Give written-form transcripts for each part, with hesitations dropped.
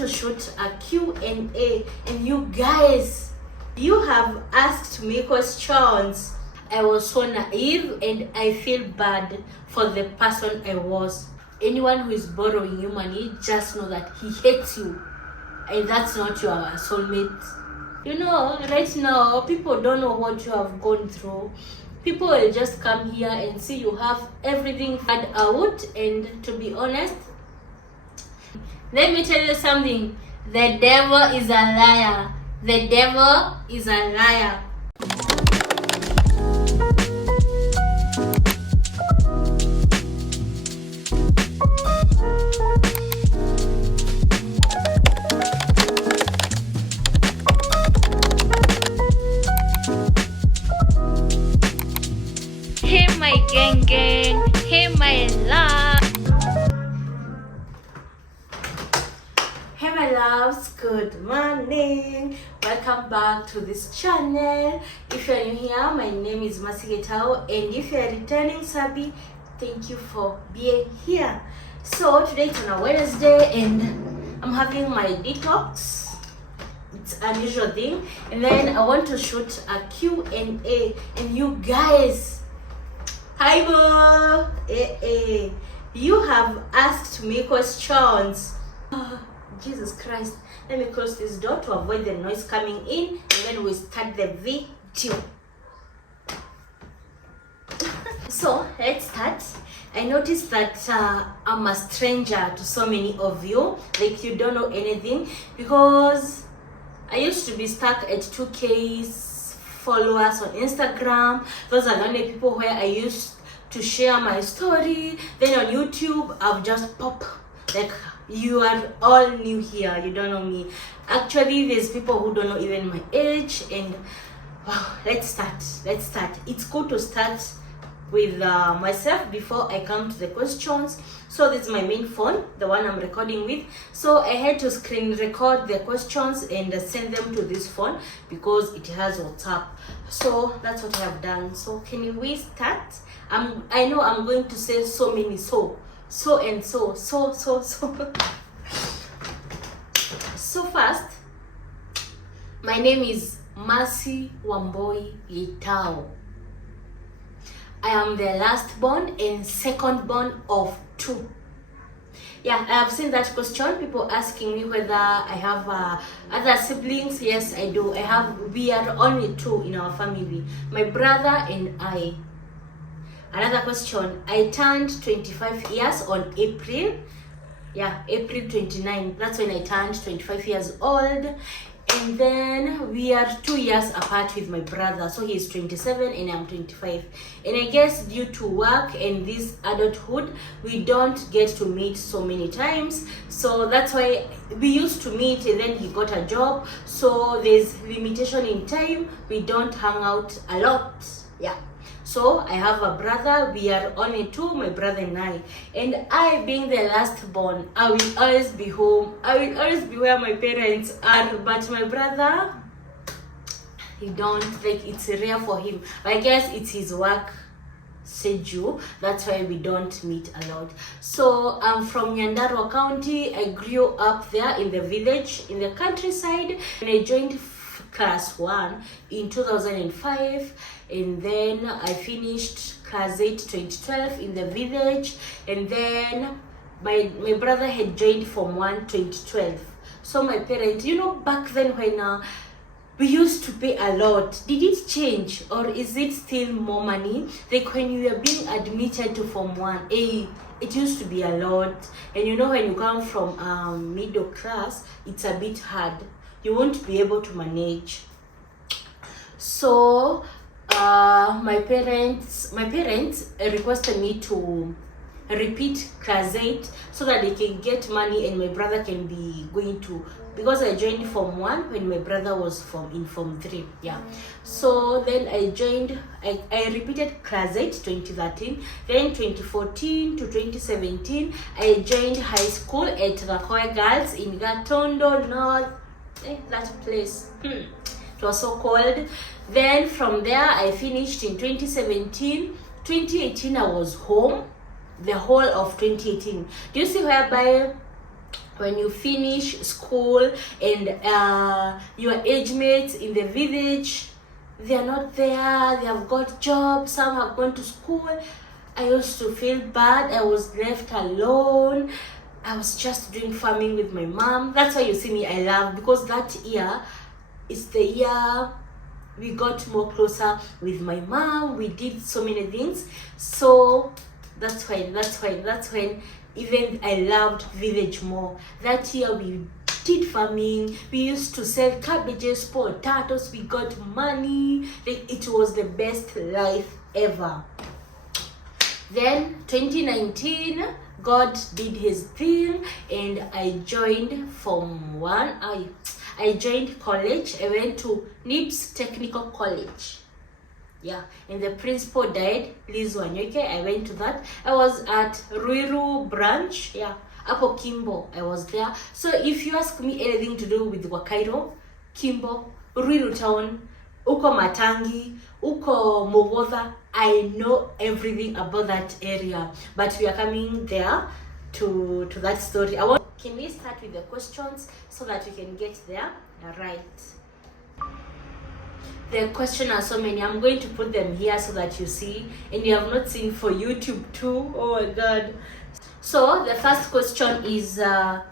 to shoot a Q&A, and you guys, you have asked me questions. I was so naive and I feel bad for the person I was. Anyone who is borrowing you money, just know that he hates you, and that's not your soulmate. You know, right now, people don't know what you have gone through. People will just come here and see you have everything figured out, and to be honest, let me tell you something. The devil is a liar. The devil is a liar. Hey my gang, hey my love. Hey my loves, good morning. Welcome back to this channel. If you're new here, my name is Masigetao, and if you're returning Sabi, thank you for being here. So today it's on a Wednesday and I'm having my detox. It's an unusual thing, and then I want to shoot a Q&A, and you guys, hi boo, you have asked me questions. Jesus Christ, let me close this door to avoid the noise coming in, and then we start the video. So let's start. I noticed that I'm a stranger to so many of you, like you don't know anything, because I used to be stuck at 2K followers on Instagram. Those are the only people where I used to share my story. Then on YouTube, I've just popped. Like, you are all new here, you don't know me. Actually, there's people who don't know even my age, and wow, let's start. It's good to start with myself before I come to the questions. So this is my main phone, the one I'm recording with. So I had to screen record the questions and send them to this phone because it has WhatsApp. So that's what I have done. So can we start? I know I'm going to say so many so. So first, my name is Mercy Wamboi Yitao. I am the last born and second born of 2. Yeah, I have seen that question. People asking me whether I have other siblings. Yes, I do. We are only 2 in our family, my brother and I. Another question. I turned 25 years on April. Yeah, April 29. That's when I turned 25 years old. And then we are 2 years apart with my brother. So he's 27 and I'm 25. And I guess due to work and this adulthood, we don't get to meet so many times. So that's why we used to meet, and then he got a job. So there's limitation in time. We don't hang out a lot. Yeah. So I have a brother. We are only 2, my brother and I. And I, being the last born, I will always be home. I will always be where my parents are. But my brother, he don't, like, it's rare for him. I guess it's his work schedule. That's why we don't meet a lot. So I'm from Nyandarua County. I grew up there in the village, in the countryside. And I joined class 1 in 2005. And then I finished class 8 2012 in the village, and then my brother had joined Form 1 2012. So my parents, you know, back then when we used to pay a lot, did it change or is it still more money? Like when you were being admitted to Form 1, it used to be a lot, and you know, when you come from middle class, it's a bit hard. You won't be able to manage. So my parents requested me to repeat class 8 so that they can get money and my brother can be going to, because I joined Form 1 when my brother was in Form 3. Yeah. So then I repeated class 8 2013. Then 2014 to 2017 I joined high school at the Koi Girls in Gatondo North. That place. It was so cold. Then from there I finished in 2017. 2018 I was home the whole of 2018. Do you see whereby when you finish school and your age mates in the village, they are not there, they have got jobs, some have gone to school. I used to feel bad. I was left alone. I was just doing farming with my mom. That's why you see me, I love, because that year is the year we got more closer with my mom. We did so many things. So that's when even I loved village more. That year we did farming. We used to sell cabbages, potatoes. We got money. Like, it was the best life ever. Then 2019, God did his thing and I joined Form 1. I joined college. I went to NIPS Technical College. Yeah, and the principal died, Liz Wanyoke. I went to that. I was at Ruiru branch. Yeah, Apo Kimbo. I was there. So if you ask me anything to do with Wakairo, Kimbo, Ruiru town, Uko Matangi, Uko Mogodha, I know everything about that area. But we are coming there to that story. Can we start with the questions so that we can get there? All right. The questions are so many. I'm going to put them here so that you see, and you have not seen for YouTube too. Oh my God. So the first question is, at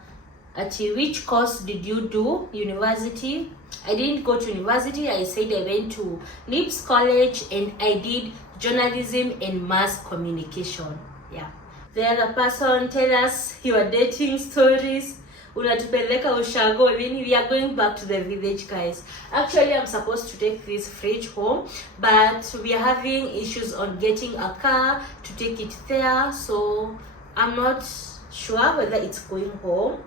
which course did you do university? I didn't go to university. I said I went to NIPS College and I did journalism and mass communication. Yeah. The other person, tell us your dating stories. Unatupeleka ushago. We are going back to the village, guys. Actually, I'm supposed to take this fridge home, but we are having issues on getting a car to take it there, so I'm not sure whether it's going home.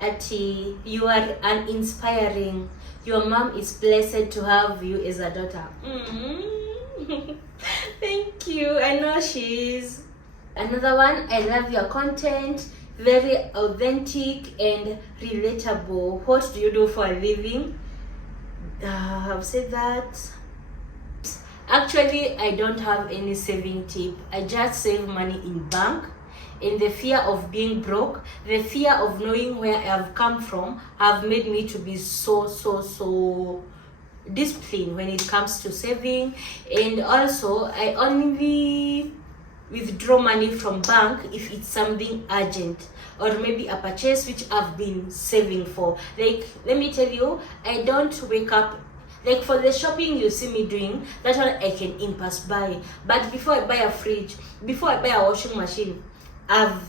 Ati, you are uninspiring. Your mom is blessed to have you as a daughter. Thank you. I know she is. Another one, I love your content. Very authentic and relatable. What do you do for a living? I've said that. Actually, I don't have any saving tip. I just save money in bank. In the fear of being broke, the fear of knowing where I have come from, have made me to be so disciplined when it comes to saving. And also, I only withdraw money from bank if it's something urgent or maybe a purchase which I've been saving for. Like, let me tell you, I don't wake up, like for the shopping you see me doing, that one I can impulse buy. But before I buy a fridge, before I buy a washing machine, I've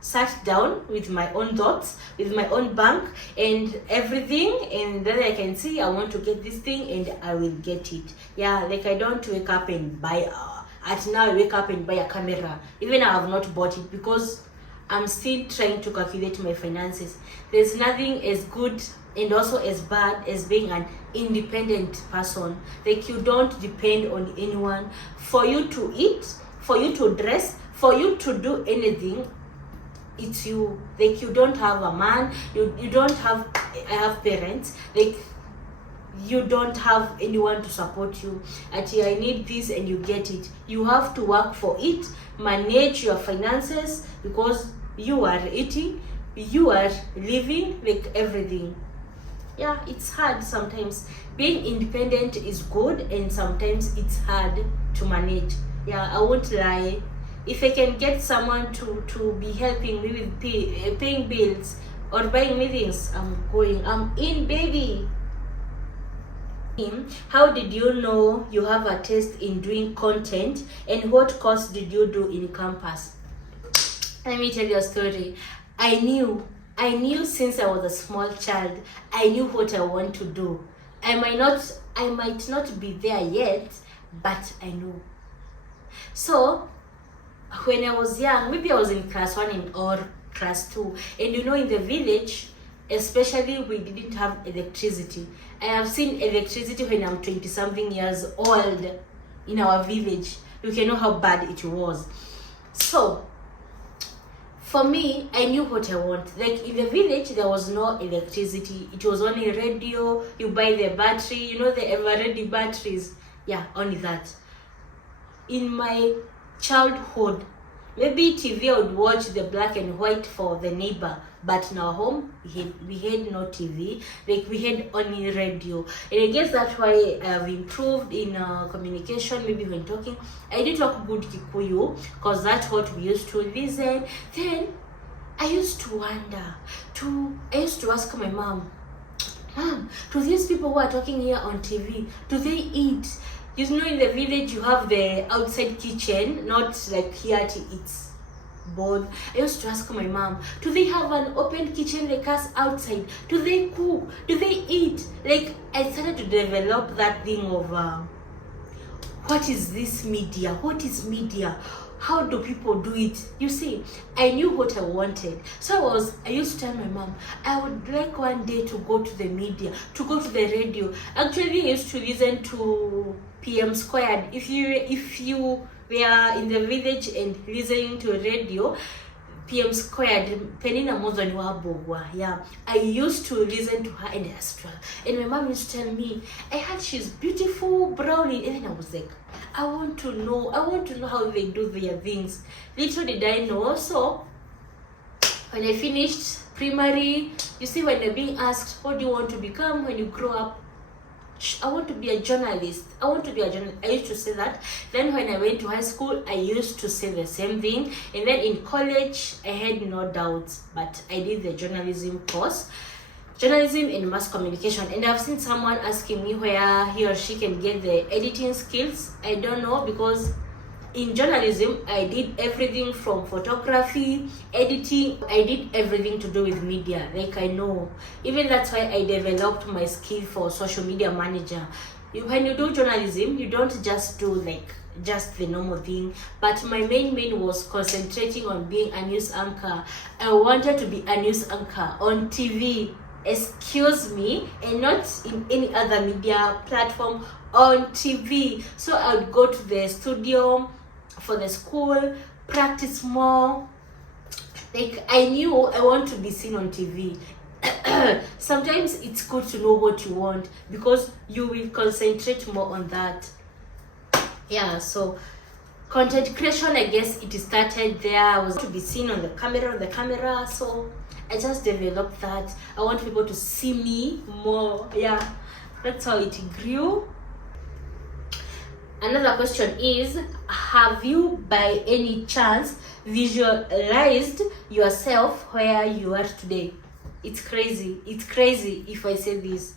sat down with my own thoughts, with my own bank and everything, and then I can see I want to get this thing and I will get it. Yeah, like I don't wake up and buy now I wake up and buy a camera. Even I have not bought it because I'm still trying to calculate my finances. There's nothing as good and also as bad as being an independent person. Like, you don't depend on anyone. For you to eat, for you to dress, for you to do anything, it's you. Like, you don't have a man, you don't have, I have parents, like you don't have anyone to support you. Actually, I need this and you get it. You have to work for it, manage your finances, because you are eating, you are living, like everything. Yeah, it's hard sometimes. Being independent is good and sometimes it's hard to manage. Yeah, I won't lie. If I can get someone to be helping me with paying bills or buying me things, I'm in, baby. How did you know you have a taste in doing content, and what course did you do in campus? Let me tell you a story. I knew since I was a small child. I knew what I want to do. I might not be there yet, but I know. So when I was young, maybe I was in class 1 or class 2, and you know, in the village especially, we didn't have electricity. I have seen electricity when I'm 20 something years old in our village. You can know how bad it was. So for me, I knew what I want. Like, in the village, there was no electricity. It was only radio. You buy the battery, you know, the ever-ready batteries. Yeah, only that. In my childhood, Maybe TV I would watch the black and white for the neighbor, but in our home we had no TV. Like we had only radio, and I guess that's why I have improved in communication. Maybe when talking, I do talk good Kikuyu because that's what we used to listen. Then I used to wonder. I used to ask my mom, to these people who are talking here on TV, do they eat? You know, in the village you have the outside kitchen, not like here to eat both. I used to ask my mom, do they have an open kitchen like us outside? Do they cook? Do they eat? Like, I started to develop that thing of what is this media? What is media? How do people do it? You see, I knew what I wanted. So I used to tell my mom, I would like one day to go to the media, to go to the radio. Actually, I used to listen to PM Squared. If you were in the village and listening to radio, PM Squared, Penina Mozani Wabogwa, yeah. I used to listen to her and Astra. And my mom used to tell me, I heard she's beautiful, brownie. And then I was like, I want to know how they do their things. Little did I know. So when I finished primary, you see, when you're being asked, what do you want to become when you grow up? I want to be a journalist. I used to say that. Then when I went to high school, I used to say the same thing. And then in college, I had no doubts, but I did the journalism course. Journalism and mass communication. And I've seen someone asking me where he or she can get the editing skills. I don't know, because in journalism, I did everything from photography, editing. I did everything to do with media. Like, I know. Even that's why I developed my skill for social media manager. When you do journalism, you don't just do like just the normal thing. But my main was concentrating on being a news anchor. I wanted to be a news anchor on TV. Excuse me, and not in any other media platform, on TV. So I would go to the studio for the school, practice more. Like, I knew I want to be seen on TV. Sometimes it's good to know what you want, because you will concentrate more on that. Yeah, so content creation, I guess it started there. I was to be seen on the camera, so I just developed that. I want people to see me more. Yeah, that's how it grew. Another question is, have you by any chance visualized yourself where you are today? It's crazy if I say this.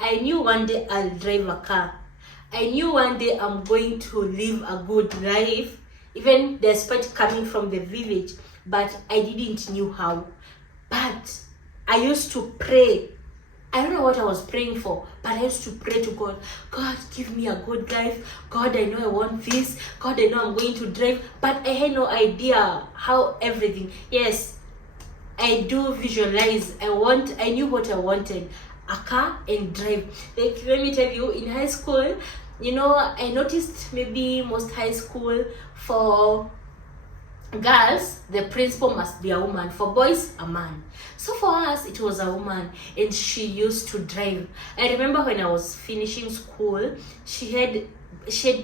I knew one day I'll drive a car. I knew one day I'm going to live a good life, even despite coming from the village, but I didn't know how. But I used to pray. I don't know what I was praying for, but I used to pray to God. God, give me a good life. God, I know I want this. God, I know I'm going to drive, but I had no idea how everything. Yes, I do visualize. I knew what I wanted. A car and drive. Like, let me tell you, in high school, you know, I noticed maybe most high school, for girls, the principal must be a woman. For boys, a man. So for us, it was a woman, and she used to drive. I remember when I was finishing school, she had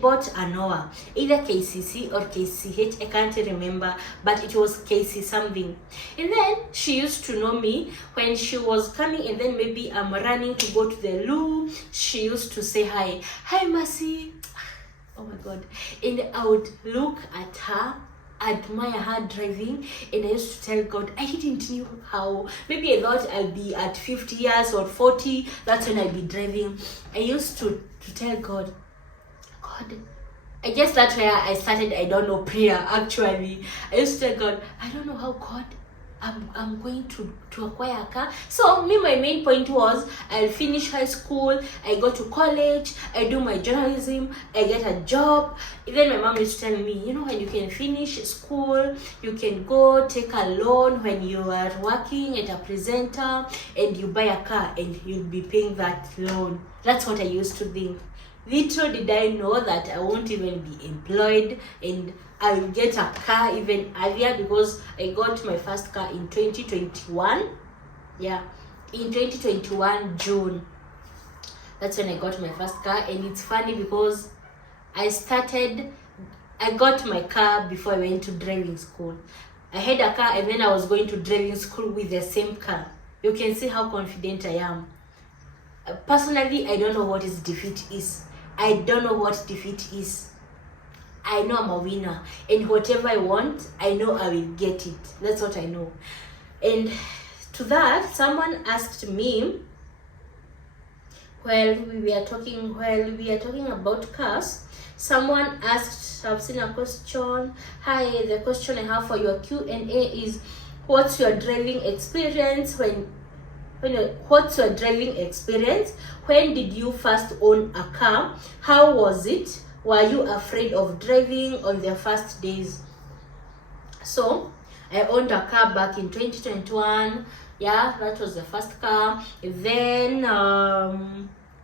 bought a Noah, either KCC or KCH, I can't remember, but it was KC something. And then she used to know me when she was coming, and then maybe I'm running to go to the loo. She used to say hi Mercy. Oh my God. And I would look at her, admire her driving, and I used to tell God, I didn't know how. Maybe I thought I'll be at 50 years or 40, that's when I'll be driving. I used to tell God, I guess that's where I started, I don't know, prayer actually. I used to tell God, I don't know how, God, I'm going to acquire a car. So me, my main point was, I'll finish high school, I go to college, I do my journalism, I get a job. Even my mom used to tell me, you know, when you can finish school, you can go take a loan when you are working at a presenter, and you buy a car and you'll be paying that loan. That's what I used to think. Little did I know that I won't even be employed, and I will get a car even earlier, because I got my first car in 2021. Yeah, in 2021 June. That's when I got my first car. And it's funny because I started I got my car before I went to driving school. I had a car and then I was going to driving school with the same car. You can see how confident I am. Personally, I don't know what is defeat is. I don't know what defeat is. I know I'm a winner, and whatever I want, I know I will get it. That's what I know. And to that, someone asked me, while we are talking about cars, someone asked, I've seen a question. Hi, the question I have for your Q&A is, what's your driving experience? What's your driving experience? When did you first own a car? How was it? Were you afraid of driving on the first days? So I owned a car back in 2021. Yeah, that was the first car. Then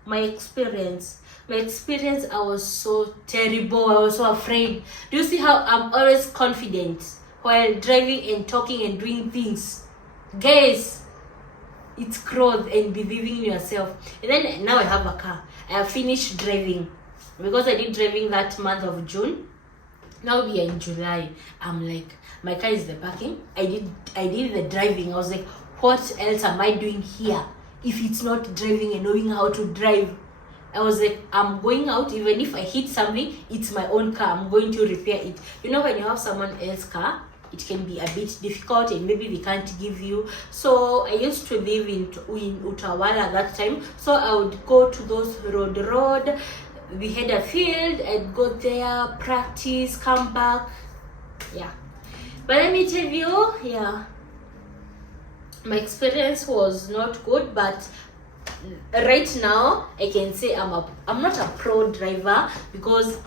my experience, I was so terrible. I was so afraid. Do you see how I'm always confident while driving and talking and doing things? Guys, it's growth and believing in yourself. And then now I have a car. I have finished driving because I did driving that month of June. Now we are in July. I'm like, my car is the parking. I did the driving. I was like, what else am I doing here if it's not driving and knowing how to drive? I was like, I'm going out. Even if I hit something, it's my own car. I'm going to repair it. You know, when you have someone else's car, it can be a bit difficult and maybe they can't give you. So I used to live in Utawala at that time. So I would go to those road. We had a field. I'd go there, practice, come back. Yeah. But let me tell you, yeah, my experience was not good, but right now I can say I'm not a pro driver, because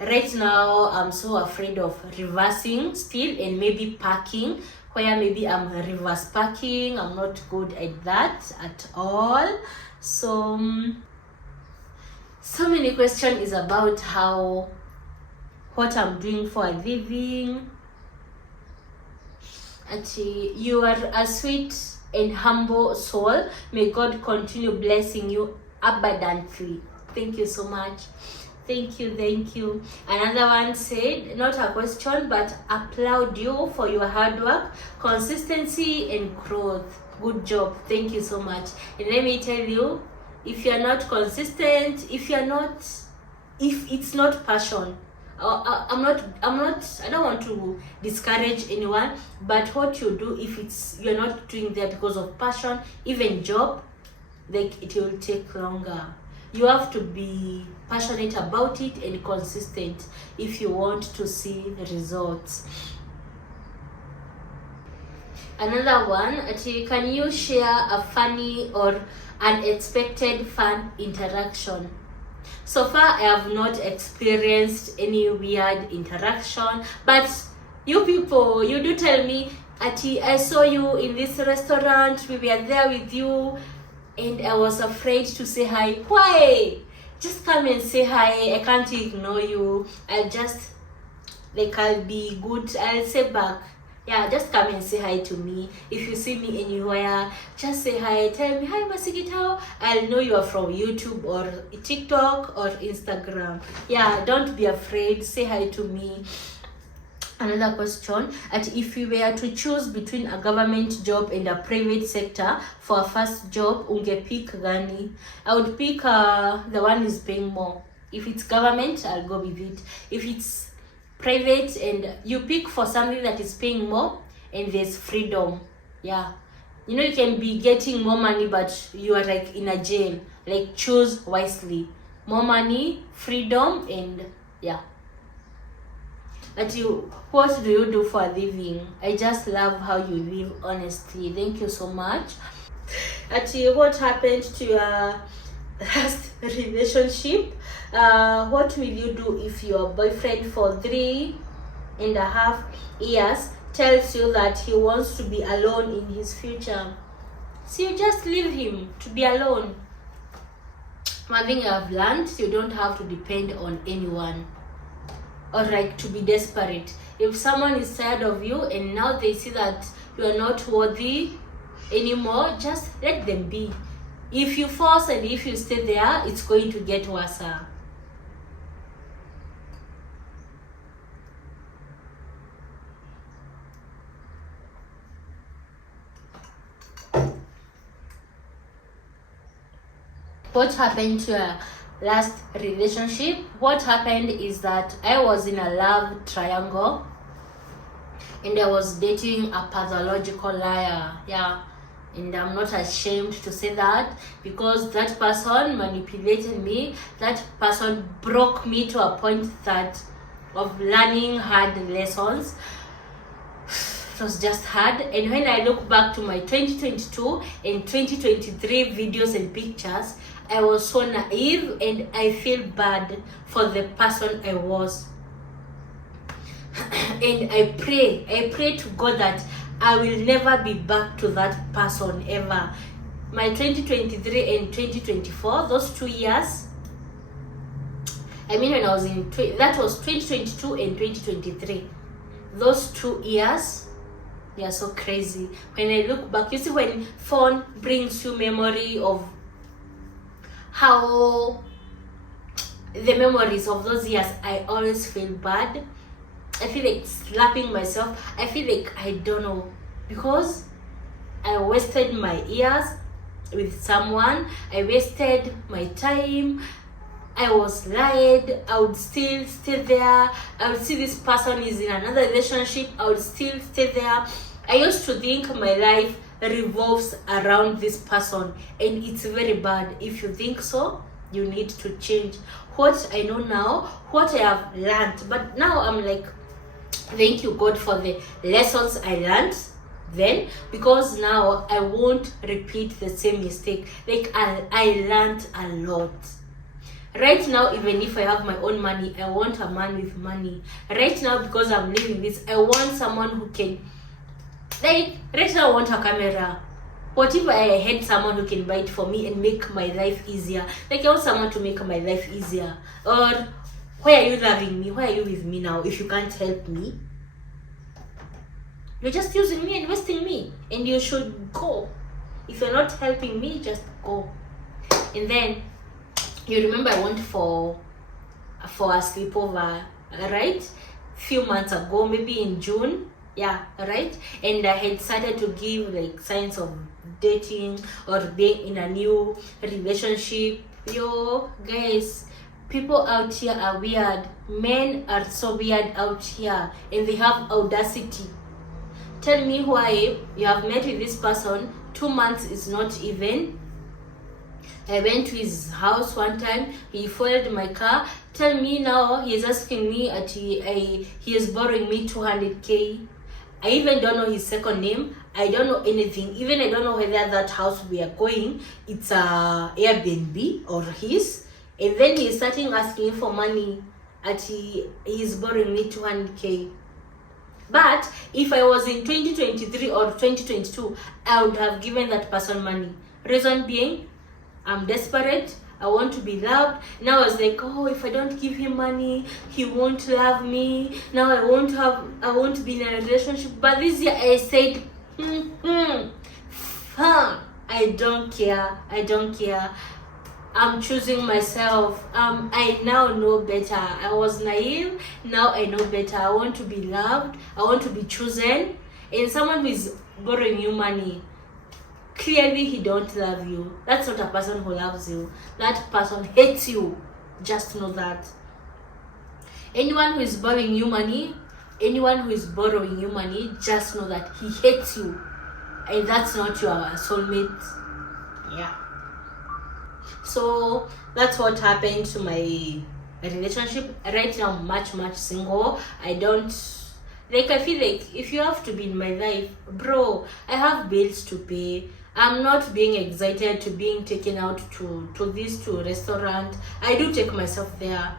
right now I'm so afraid of reversing still and maybe parking, where maybe I'm reverse parking. I'm not good at that at all. So many questions is about what I'm doing for a living. Actually, you are a sweet and humble soul. May God continue blessing you abundantly. Thank you so much. Thank you. Another one said, not a question, but applaud you for your hard work, consistency, and growth. Good job. Thank you so much. And let me tell you, if you're not consistent, if it's not passion, I don't want to discourage anyone, but what you do, if you're not doing that because of passion, even job, like, it will take longer. You have to be passionate about it and consistent if you want to see results. Another one, can you share a funny or unexpected fun interaction? So far, I have not experienced any weird interaction, but you people, you do tell me, I saw you in this restaurant, we were there with you, and I was afraid to say hi. Why? Just come and say hi. I can't ignore you. I'll be good. I'll say back. Yeah, just come and say hi to me. If you see me anywhere, just say hi. Tell me, hi Masigitao. I'll know you are from YouTube or TikTok or Instagram. Yeah, don't be afraid. Say hi to me. Another question, if you were to choose between a government job and a private sector for a first job, ungepick gani? I would pick the one is paying more. If it's government, I'll go with it. If it's private and you pick for something that is paying more and there's freedom, yeah, you know, you can be getting more money but you are like in a jail. Like, choose wisely. More money, freedom, and yeah. What do you do for a living? I just love how you live, honestly. Thank you so much. What happened to your last relationship? What will you do if your boyfriend for 3.5 years tells you that he wants to be alone in his future? So you just leave him to be alone. One thing I've learned, you don't have to depend on anyone or like to be desperate. If someone is tired of you and now they see that you are not worthy anymore, just let them be. If you force and if you stay there, it's going to get worse. What happened to a last relationship? What happened is that I was in a love triangle and I was dating a pathological liar. Yeah. And I'm not ashamed to say that, because that person manipulated me. That person broke me to a point that of learning hard lessons. It was just hard. And when I look back to my 2022 and 2023 videos and pictures, I was so naive and I feel bad for the person I was. And I pray to God that I will never be back to that person ever. My 2023 and 2024, those 2 years, I mean, when I was in, that was 2022 and 2023. Those 2 years, they are so crazy. When I look back, you see, when phone brings you memory of how the memories of those years, I always feel bad. I feel like slapping myself. I feel like I don't know, because I wasted my years with someone. I wasted my time. I was lied. I would still stay there. I would see this person is in another relationship. I would still stay there. I used to think my life revolves around this person, and it's very bad. If you think so, you need to change. What I know now, what I have learned, but now I'm like, thank you God for the lessons I learned then, because now I won't repeat the same mistake. Like I learned a lot. Right now, even if I have my own money, I want a man with money. Right now, because I'm living this, I want someone who can, like, right now I want a camera. What if I had someone who can buy it for me and make my life easier? Like, I want someone to make my life easier. Or, why are you loving me? Why are you with me now if you can't help me? You're just using me and wasting me. And you should go. If you're not helping me, just go. And then, you remember I went for a sleepover, right? Few months ago, maybe in June. Yeah, right? And I had started to give like signs of dating or being in a new relationship. Yo, guys, people out here are weird. Men are so weird out here, and they have audacity. Tell me why you have met with this person. 2 months is not even. I went to his house one time. He followed my car. Tell me now he is asking me he is borrowing me 200k. I even don't know his second name. I don't know anything. Even I don't know whether that house we are going, it's a Airbnb or his. And then he is starting asking for money. He is borrowing me 200k. But if I was in 2023 or 2022, I would have given that person money. Reason being, I'm desperate. I want to be loved. Now I was like, oh, if I don't give him money, he won't love me. Now I won't be in a relationship. But this year I said, I don't care. I'm choosing myself. I now know better. I was naive. Now I know better. I want to be loved. I want to be chosen. And someone who is borrowing you money, clearly he don't love you. That's not a person who loves you. That person hates you. Just know that. Anyone who is borrowing you money, just know that he hates you. And that's not your soulmate. Yeah. So that's what happened to my relationship. Right now I'm much single. I feel like if you have to be in my life, bro, I have bills to pay. I'm not being excited to being taken out to a restaurant. I do take myself there.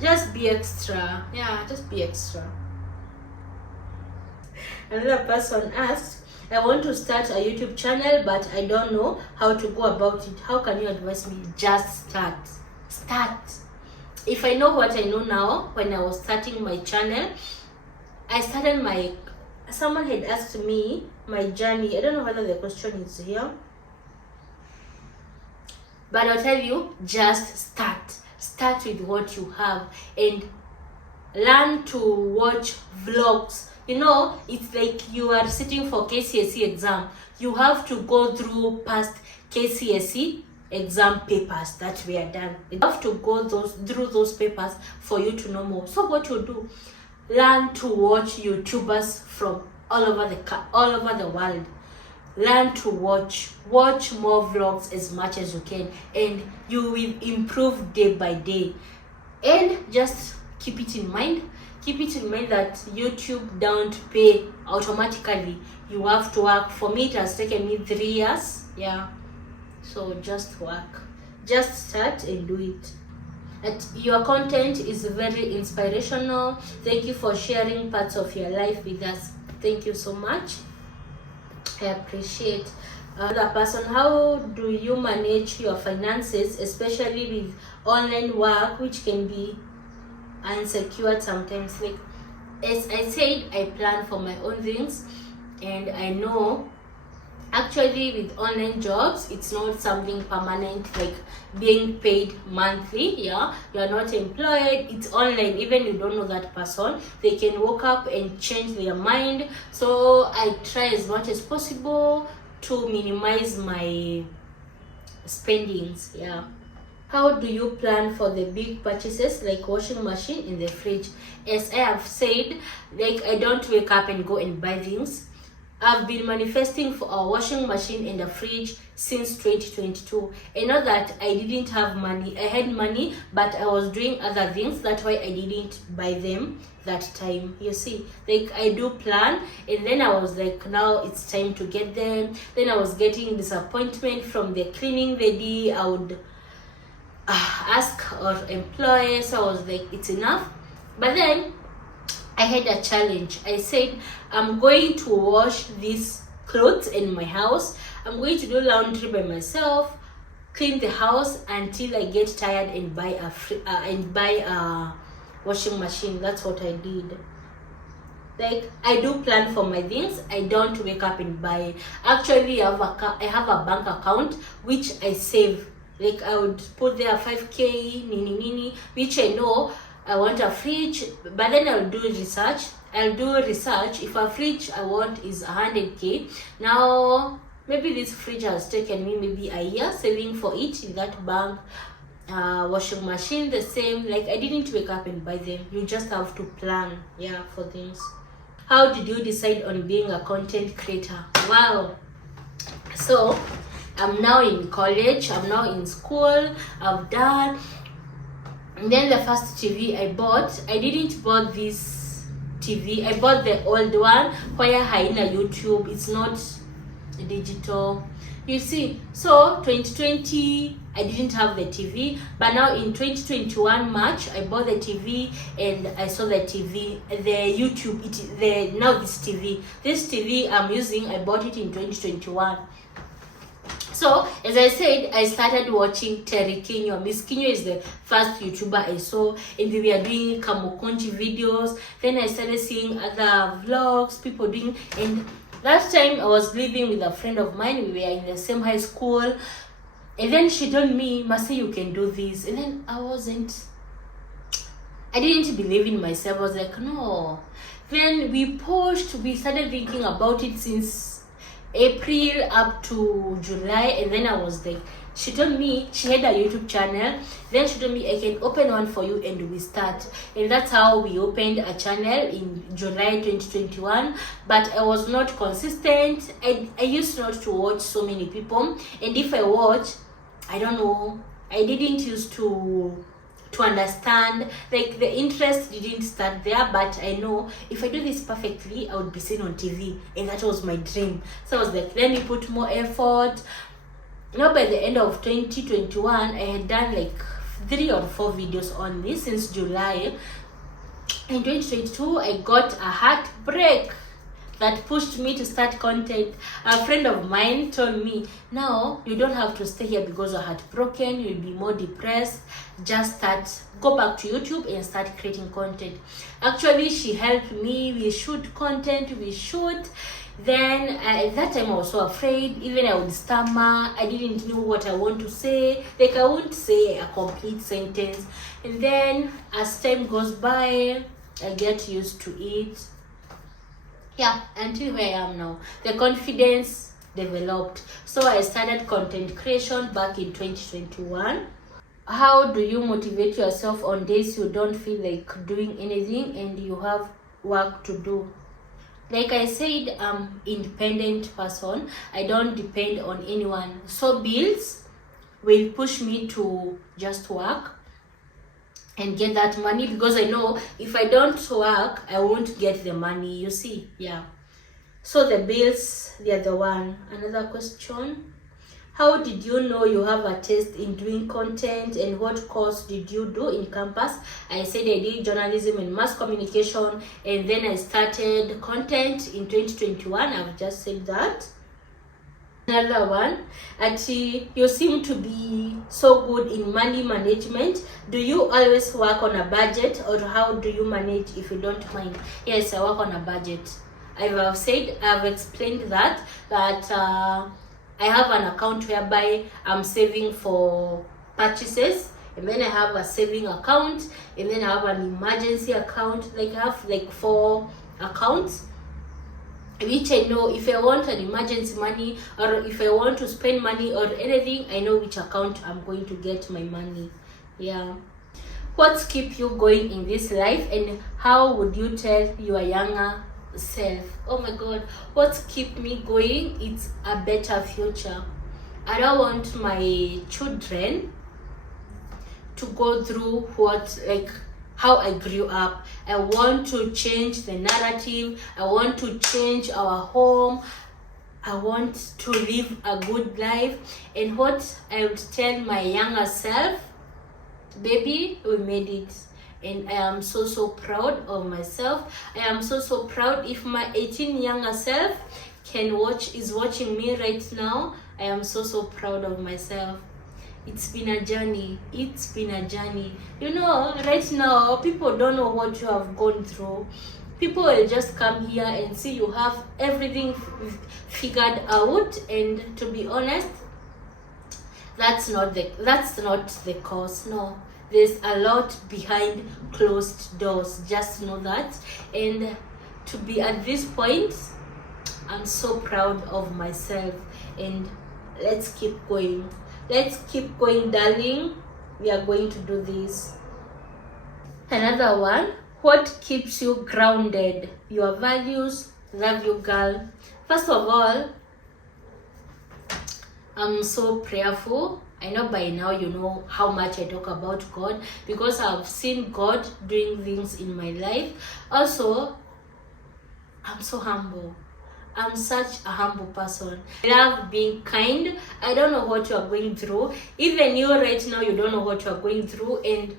Just be extra. Yeah, just be extra. Another person asked, I want to start a YouTube channel, but I don't know how to go about it. How can you advise me? Just start. If I know what I know now, when I was starting my channel, someone had asked me my journey. I don't know whether the question is here, but I'll tell you, just start with what you have and learn to watch vlogs. You know, it's like you are sitting for KCSE exam. You have to go through past KCSE exam papers that were done. You have to go through those papers for you to know more. So what you do, learn to watch YouTubers from all over the world. Learn to watch more vlogs as much as you can, and you will improve day by day. And just keep it in mind that YouTube don't pay automatically. You have to work. For me, it has taken me 3 years. Yeah, so just work, just start and do it. Your content is very inspirational. Thank you for sharing parts of your life with us. Thank you so much. I appreciate. Another person, how do you manage your finances, especially with online work, which can be insecure sometimes? Like, as I said, I plan for my own things, and I know actually with online jobs, it's not something permanent, like being paid monthly. Yeah, you are not employed, it's online. Even you don't know that person, they can wake up and change their mind. So I try as much as possible to minimize my spendings. Yeah. How do you plan for the big purchases like washing machine in the fridge? As I have said, like, I don't wake up and go and buy things. I've been manifesting for a washing machine and a fridge since 2022. I know that I didn't have money. I had money, but I was doing other things. That's why I didn't buy them that time. You see, like, I do plan, and then I was like, now it's time to get them. Then I was getting disappointment from the cleaning lady. I would ask or employ. So I was like, it's enough. But then I had a challenge. I said, I'm going to wash these clothes in my house. I'm going to do laundry by myself, clean the house until I get tired and buy a washing machine. That's what I did. Like, I do plan for my things. I don't wake up and buy. Actually, I have a bank account which I save. Like, I would put there 5k, which I know I want a fridge, but then I'll do research. If a fridge I want is 100k, now maybe this fridge has taken me maybe a year saving for it in that bank. Washing machine, the same. Like, I didn't wake up and buy them. You just have to plan, yeah, for things. How did you decide on being a content creator? Wow. So I'm now in college, I'm now in school, I've done. And then the first TV I bought, I didn't bought this TV. I bought the old one where haina YouTube. It's not digital. You see, so 2020 I didn't have the TV, but now in 2021 March I bought the TV and I saw the TV, the YouTube. Now this TV I'm using, I bought it in 2021. So, as I said, I started watching Terry Kinyo. Miss Kinyo is the first YouTuber I saw, and we were doing Kamukonji videos. Then I started seeing other vlogs, people doing, and that time I was living with a friend of mine. We were in the same high school, and then she told me, Masi, you can do this. And then I didn't believe in myself. I was like, no. Then we started thinking about it since April up to July, and then I was like, she told me she had a YouTube channel. Then she told me, I can open one for you and we start. And that's how we opened a channel in July 2021. But I was not consistent. I used not to watch so many people, and if I watch, I don't know, I didn't used to understand, like, the interest didn't start there. But I know if I do this perfectly, I would be seen on TV, and that was my dream. So I was like, let me put more effort. Now by the end of 2021, I had done like 3 or 4 videos on this since July. In 2022, I got a heartbreak that pushed me to start content. A friend of mine told me, now you don't have to stay here because you're heartbroken, you'll be more depressed. Just go back to YouTube and start creating content. Actually, she helped me. We shoot content, Then at that time I was so afraid. Even I would stammer. I didn't know what I want to say. Like, I wouldn't say a complete sentence. And then as time goes by, I get used to it. Yeah, until where I am now. The confidence developed. So I started content creation back in 2021. How do you motivate yourself on days you don't feel like doing anything and you have work to do? Like I said, I'm independent person. I don't depend on anyone. So bills will push me to just work and get that money, because I know if I don't work, I won't get the money, you see. Yeah. So the bills, they're the one. Another question. How did you know you have a taste in doing content, and what course did you do in campus? I said I did journalism and mass communication, and then I started content in 2021. I've just said that. Another one, actually, you seem to be so good in money management. Do you always work on a budget, or how do you manage if you don't mind? Yes, I work on a budget. I've explained that I have an account whereby I'm saving for purchases, and then I have a saving account, and then I have an emergency account. Like I have like 4 accounts, which I know if I want an emergency money, or if I want to spend money or anything, I know which account I'm going to get my money. Yeah. What's keep you going in this life, and how would you tell your younger self? Oh my god, what's keep me going? It's a better future. I don't want my children to go through how I grew up. I want to change the narrative. I want to change our home. I want to live a good life. And what I would tell my younger self, baby, we made it. And I am so proud of myself. I am so proud. If my 18 younger self is watching me right now, I am so proud of myself. It's been a journey. You know, right now, people don't know what you have gone through. People will just come here and see you have everything figured out. And to be honest, that's not the cause. No, there's a lot behind closed doors. Just know that. And to be at this point, I'm so proud of myself. And let's keep going. Let's keep going, darling. We are going to do this. Another one. What keeps you grounded? Your values. Love you, girl. First of all, I'm so prayerful. I know by now you know how much I talk about God, because I've seen God doing things in my life. Also, I'm so humble. I'm such a humble person. I love being kind. I don't know what you are going through. Even you right now, you don't know what you are going through. And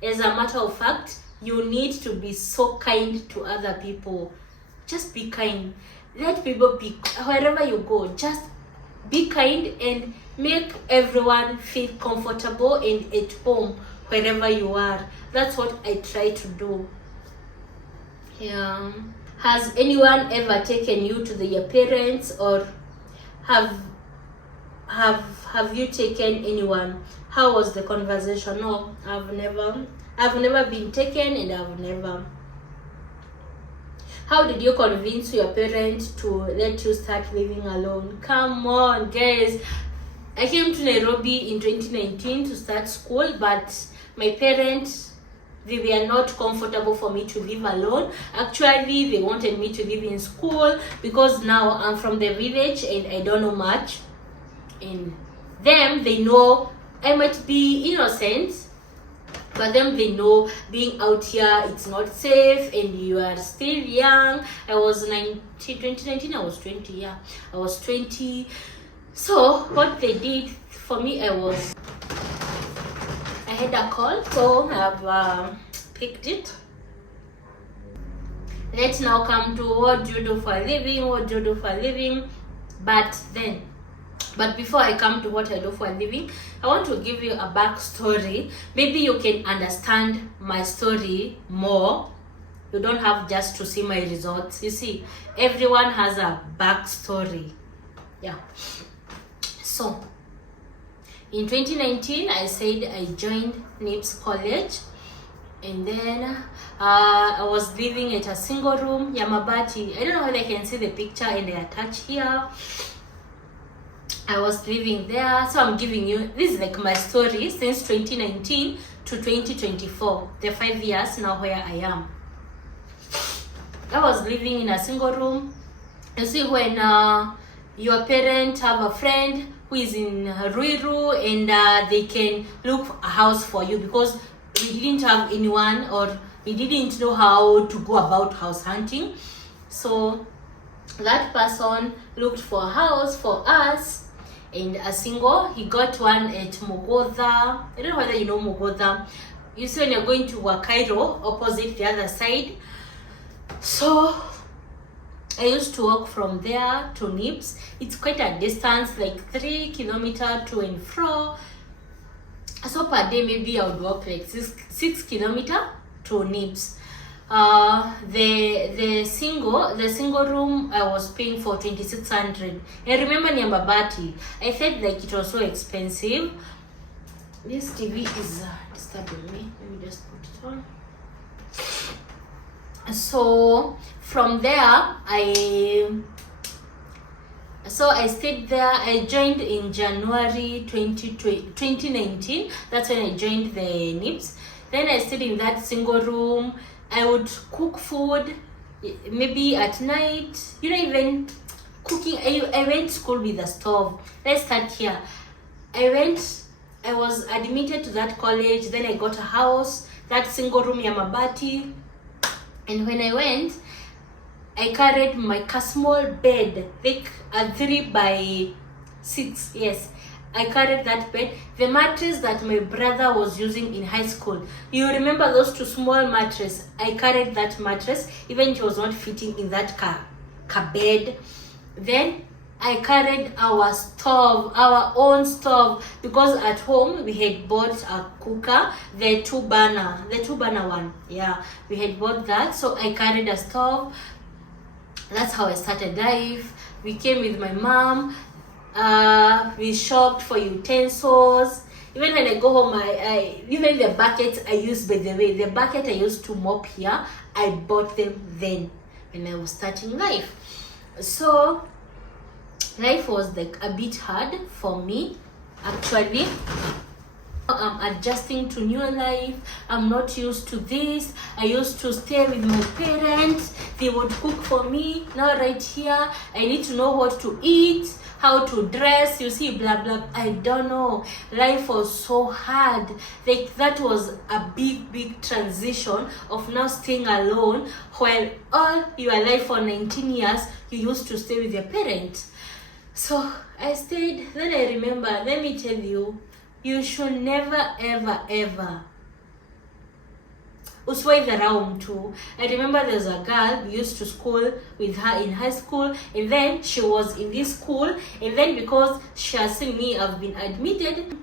as a matter of fact, you need to be so kind to other people. Just be kind. Let people be, wherever you go, just be kind and make everyone feel comfortable and at home wherever you are. That's what I try to do. Yeah. Has anyone ever taken you to your parents, or have you taken anyone? How was the conversation? No, I've never been taken, and I've never. How did you convince your parents to let you start living alone? Come on, guys. I came to Nairobi in 2019 to start school, but my parents, they were not comfortable for me to live alone. Actually, they wanted me to live in school, because now I'm from the village and I don't know much. And them, they know I might be innocent, but them, they know being out here, it's not safe, and you are still young. I was 2019, I was 20, yeah. I was 20. So what they did for me, I had a call, so I've picked it. Let's now come to what do you do for a living. But before I come to what I do for a living, I want to give you a backstory. Maybe you can understand my story more. You don't have just to see my results. You see, everyone has a backstory. Yeah. So, in 2019, I said I joined NIPS College, and then I was living at a single room, Yamabati. I don't know whether I can see the picture and I attach here. I was living there. So I'm giving you, this is like my story since 2019 to 2024, the 5 years now where I am. I was living in a single room. You see, when your parents have a friend who is in Ruiru and they can look a house for you, because we didn't have anyone, or we didn't know how to go about house hunting. So that person looked for a house for us, and a single, he got one at Mogodha. I don't know whether you know Mogodha. You see, when you're going to Wakairo, opposite the other side. So I used to walk from there to Nips. It's quite a distance, like 3 kilometers to and fro. So per day, maybe I would walk like 6 kilometers to Nips. The single room I was paying for 2,600. I remember near Babati. I felt like it was so expensive. This TV is disturbing me. Let me just put it on. So from there, I stayed there. I joined in January 2019. That's when I joined the Nips. Then I stayed in that single room. I would cook food, maybe at night. You know, even cooking. I went to school with a stove. Let's start here. I was admitted to that college. Then I got a house, that single room Yamabati. And when I went, I carried my small bed, like a 3x6. Yes, I carried that bed. The mattress that my brother was using in high school. You remember those 2 small mattresses? I carried that mattress, even it was not fitting in that bed. Then I carried our stove, our own stove, because at home we had bought a cooker, the two burner one. Yeah, we had bought that. So I carried a stove. That's how I started life. We came with my mom. We shopped for utensils. Even when I go home, I even the buckets I use, by the way, the bucket I used to mop here, I bought them then when I was starting life. So life was like a bit hard for me, actually. I'm adjusting to new life. I'm not used to this. I used to stay with my parents. They would cook for me. Now right here, I need to know what to eat, how to dress, you see, blah blah. I don't know. Life was so hard. Like, that was a big transition of now staying alone, while all your life for 19 years you used to stay with your parents. So I stayed. Then I remember, let me tell you, you should never ever usiwahi dharau mtu. I remember there's a girl we used to school with her in high school, and then she was in this school, and then because she has seen me, I've been admitted,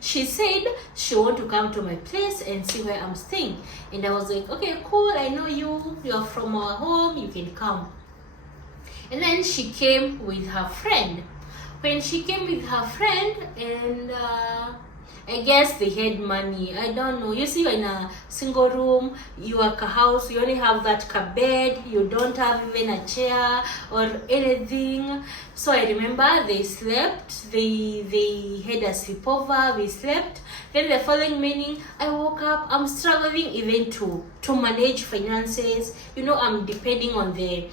she said she want to come to my place and see where I'm staying. And I was like, okay, cool, I know you're from our home, you can come. And then she came with her friend. When she came with her friend, and I guess they had money. I don't know. You see, you're in a single room, you are a house, you only have that bed, you don't have even a chair or anything. So I remember they slept, they had a sleepover, we slept. Then the following morning, I woke up, I'm struggling even to manage finances. You know, I'm depending on the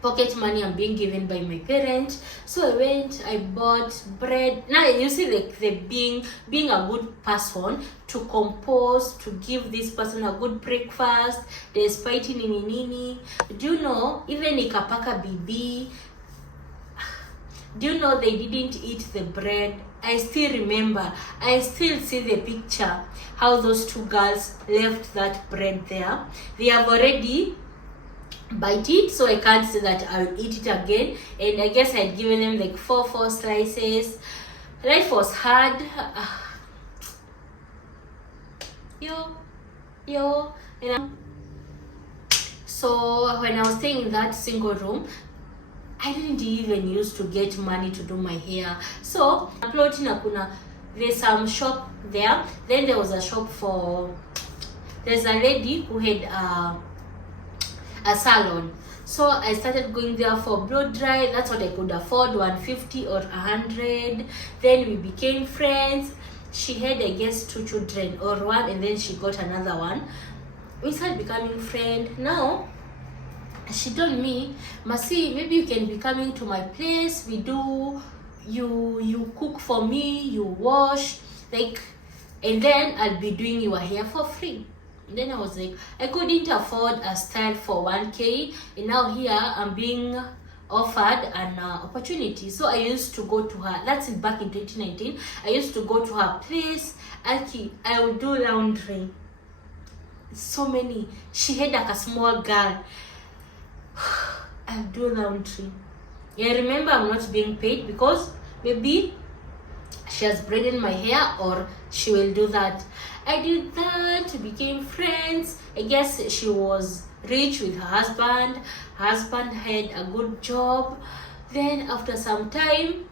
pocket money I'm being given by my parents. So I went, I bought bread. Now you see, like, the being a good person, to compose, to give this person a good breakfast despite nini. Do you know, even ikapaka bibi, do you know they didn't eat the bread? I still remember, I still see the picture, how those 2 girls left that bread there. They have already bite it, so I can't say that I'll eat it again. And I guess I'd given them like 4 slices. Life was hard. So when I was staying in that single room, I didn't even used to get money to do my hair. So there's some shop there. Then there was a shop there's a lady who had a salon. So I started going there for blow dry. That's what I could afford, 150 or 100. Then we became friends. She had, I guess, 2 children or 1, and then she got another one. We started becoming friends. Now she told me, Masi, maybe you can be coming to my place. We do, you cook for me, you wash, like, and then I'll be doing your hair for free. And then I was like, I couldn't afford a style for 1K, and now here I'm being offered an opportunity. So I used to go to her, that's back in 2019. I used to go to her place. I would do laundry. So many. She had like a small girl. I'll do laundry. Yeah, remember, I'm not being paid because maybe she has braided my hair or she will do that. I did that, became friends. I guess she was rich with her husband. Her husband had a good job. Then after some time,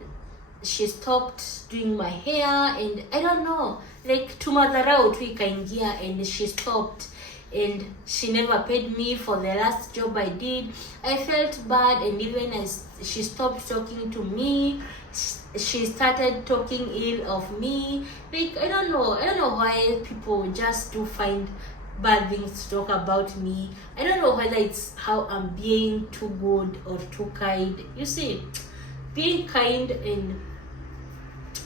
she stopped doing my hair, and I don't know, like tumadharau tu ikaingia, and she stopped, and she never paid me for the last job I did. I felt bad, and even as she stopped talking to me, she started talking ill of me. Like, I don't know why people just do find bad things to talk about me. I don't know whether it's how I'm being too good or too kind. You see, being kind and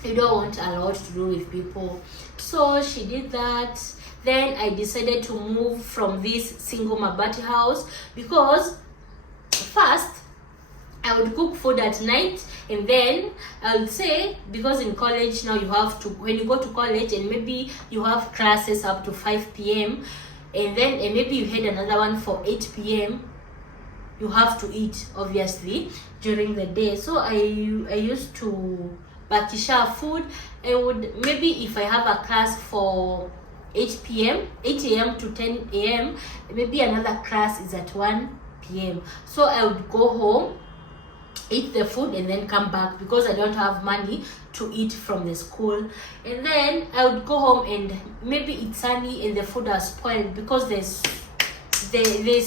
you don't want a lot to do with people. So she did that. Then I decided to move from this single mabati house because first I would cook food at night, and then I would say, because in college now you have to, when you go to college and maybe you have classes up to 5 p.m. and maybe you had another one for 8 p.m. you have to eat obviously during the day. So I used to bakisha food. I would, maybe if I have a class for 8 a.m. to 10 a.m, maybe another class is at 1 p.m. So I would go home, eat the food, and then come back because I don't have money to eat from the school. And then I would go home and maybe it's sunny and the food are spoiled because there's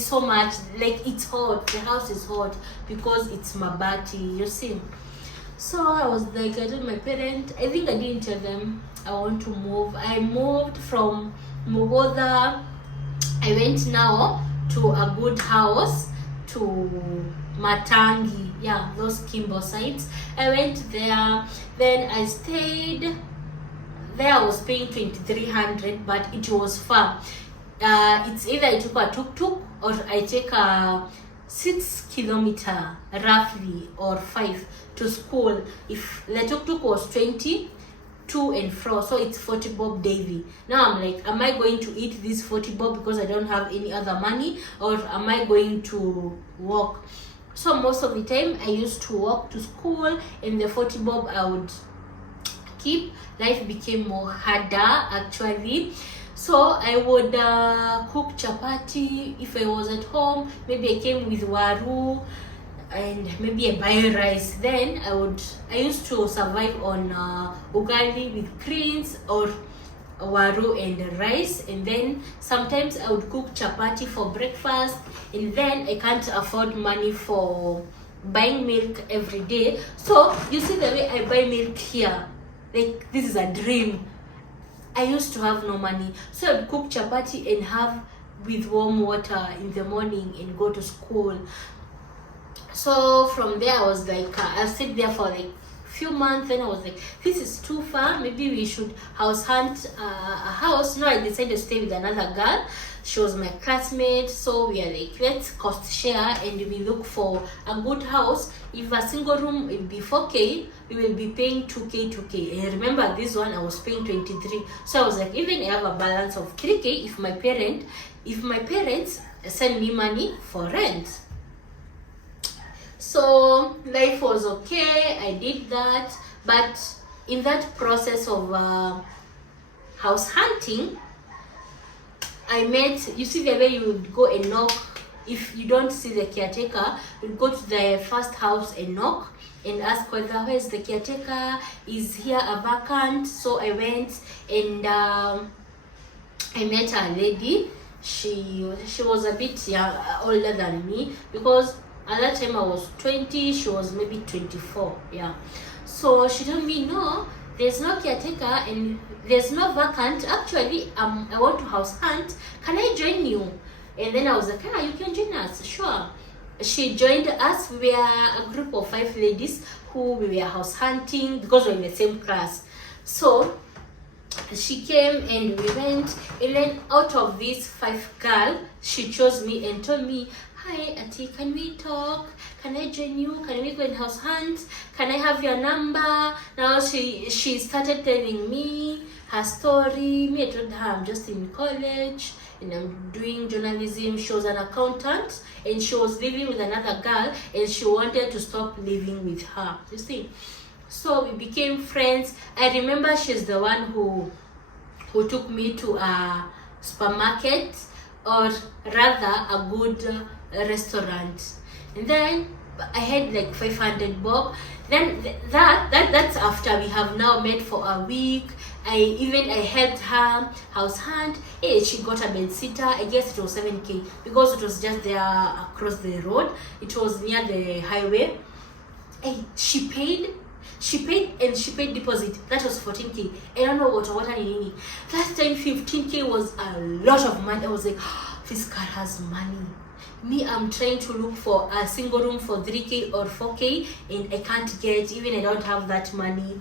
so much, like, it's hot, the house is hot because it's mabati, you see. So I was like, I told my parents, I think I didn't tell them I want to move. I moved from Mugodha. I went now to a good house, to Matangi, yeah, those Kimbo sites. I went there, then I stayed there. I was paying 2,300, but it was far. It's either I took a tuk-tuk or I take a 6 kilometer roughly or 5 to school. If the tuk-tuk was 20 to and fro, so it's 40 bob daily. Now I'm like, am I going to eat this 40 bob because I don't have any other money, or am I going to walk? So most of the time I used to walk to school, and the 40 bob I would keep. Life became more harder actually. So I would cook chapati if I was at home. Maybe I came with waru and maybe I buy rice. Then I used to survive on ugali with greens or waru and rice, and then sometimes I would cook chapati for breakfast, and then I can't afford money for buying milk every day. So you see the way I buy milk here, like, this is a dream. I used to have no money, so I'd cook chapati and have with warm water in the morning and go to school. So from there I was like, I'll sit there for like few months. Then I was like, this is too far, maybe we should house hunt a house. No, I decided to stay with another girl. She was my classmate, so we are like, let's cost share and we look for a good house. If a single room will be 4K, we will be paying 2K. And remember, this one I was paying 23. So I was like, even I have a balance of 3K if my parents send me money for rent. So life was okay, I did that. But in that process of house hunting, I met, you see the way you would go and knock. If you don't see the caretaker, you'd go to the first house and knock and ask whether, where's the caretaker, is here a vacant? So I went and I met a lady. she was a bit young, older than me, because at that time I was 20, she was maybe 24. Yeah. So she told me, no, there's no caretaker and there's no vacant. Actually, I want to house hunt. Can I join you? And then I was like, ah, you can join us, sure. She joined us. We were a group of 5 ladies who we were house hunting because we were in the same class. So she came and we went, and then out of these 5 girls, she chose me and told me, hi Ati, can we talk? Can I join you? Can we go and house hunt? Can I have your number? Now she started telling me her story. Me, I told her I'm just in college and I'm doing journalism. She was an accountant and she was living with another girl and she wanted to stop living with her, you see. So we became friends. I remember she's the one who took me to a supermarket, or rather a good restaurant. And then I had like 500 bob. Then that's after we have now met for a week. I helped her house hunt. Hey, she got a bed sitter. I guess it was 7k because it was just there across the road. It was near the highway. Hey, she paid deposit. That was 14k. I don't know what nini. Last time 15k was a lot of money. I was like, oh, this girl has money. Me, I'm trying to look for a single room for 3k or 4k and I can't get, even I don't have that money.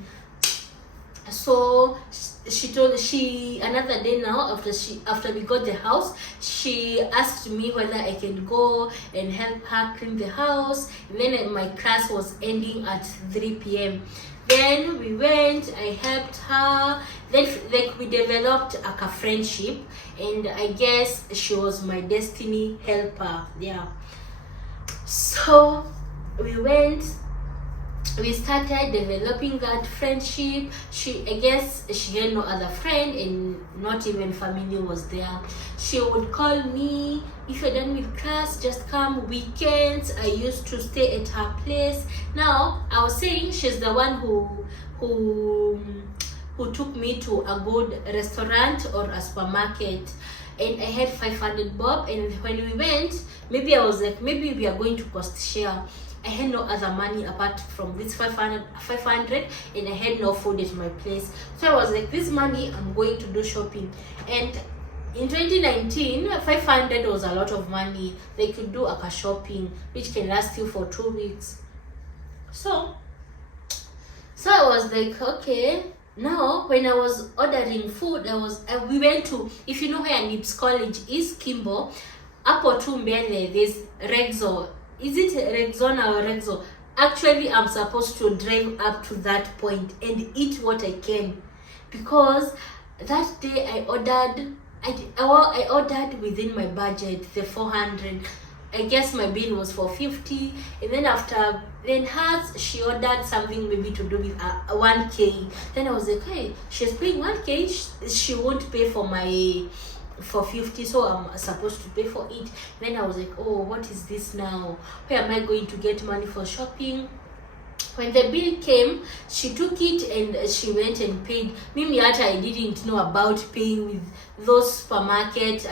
So another day now, after we got the house, she asked me whether I can go and help her clean the house. And then my class was ending at 3 p.m. Then we went, I helped her. Then like we developed a friendship, and I guess she was my destiny helper. Yeah. So we started developing that friendship. I guess she had no other friend and not even family was there. She would call me, if you're done with class, just come. Weekends I used to stay at her place. Now I was saying she's the one who took me to a good restaurant or a supermarket, and I had 500 bob. And when we went, maybe I was like, maybe we are going to cost share. I had no other money apart from this 500, and I had no food at my place. So I was like, this money, I'm going to do shopping. And in 2019, 500 was a lot of money. They could do a shopping, which can last you for 2 weeks. So I was like, okay. Now, when I was ordering food, we went to, if you know where Nips College is, Kimbo, Apo Tumbele, there's Rexo. Is it Rexona or Rexo? Actually, I'm supposed to drive up to that point and eat what I can, because that day I ordered within my budget, the 400. I guess my bill was for 50, and then hers, she ordered something maybe to do with 1k. Then I was like, hey, she's paying 1k, she won't pay for 50, so I'm supposed to pay for it. Then I was like, oh, what is this now? Where am I going to get money for shopping? When the bill came, she took it and she went and paid. Mimi hata I didn't know about paying with those supermarkets.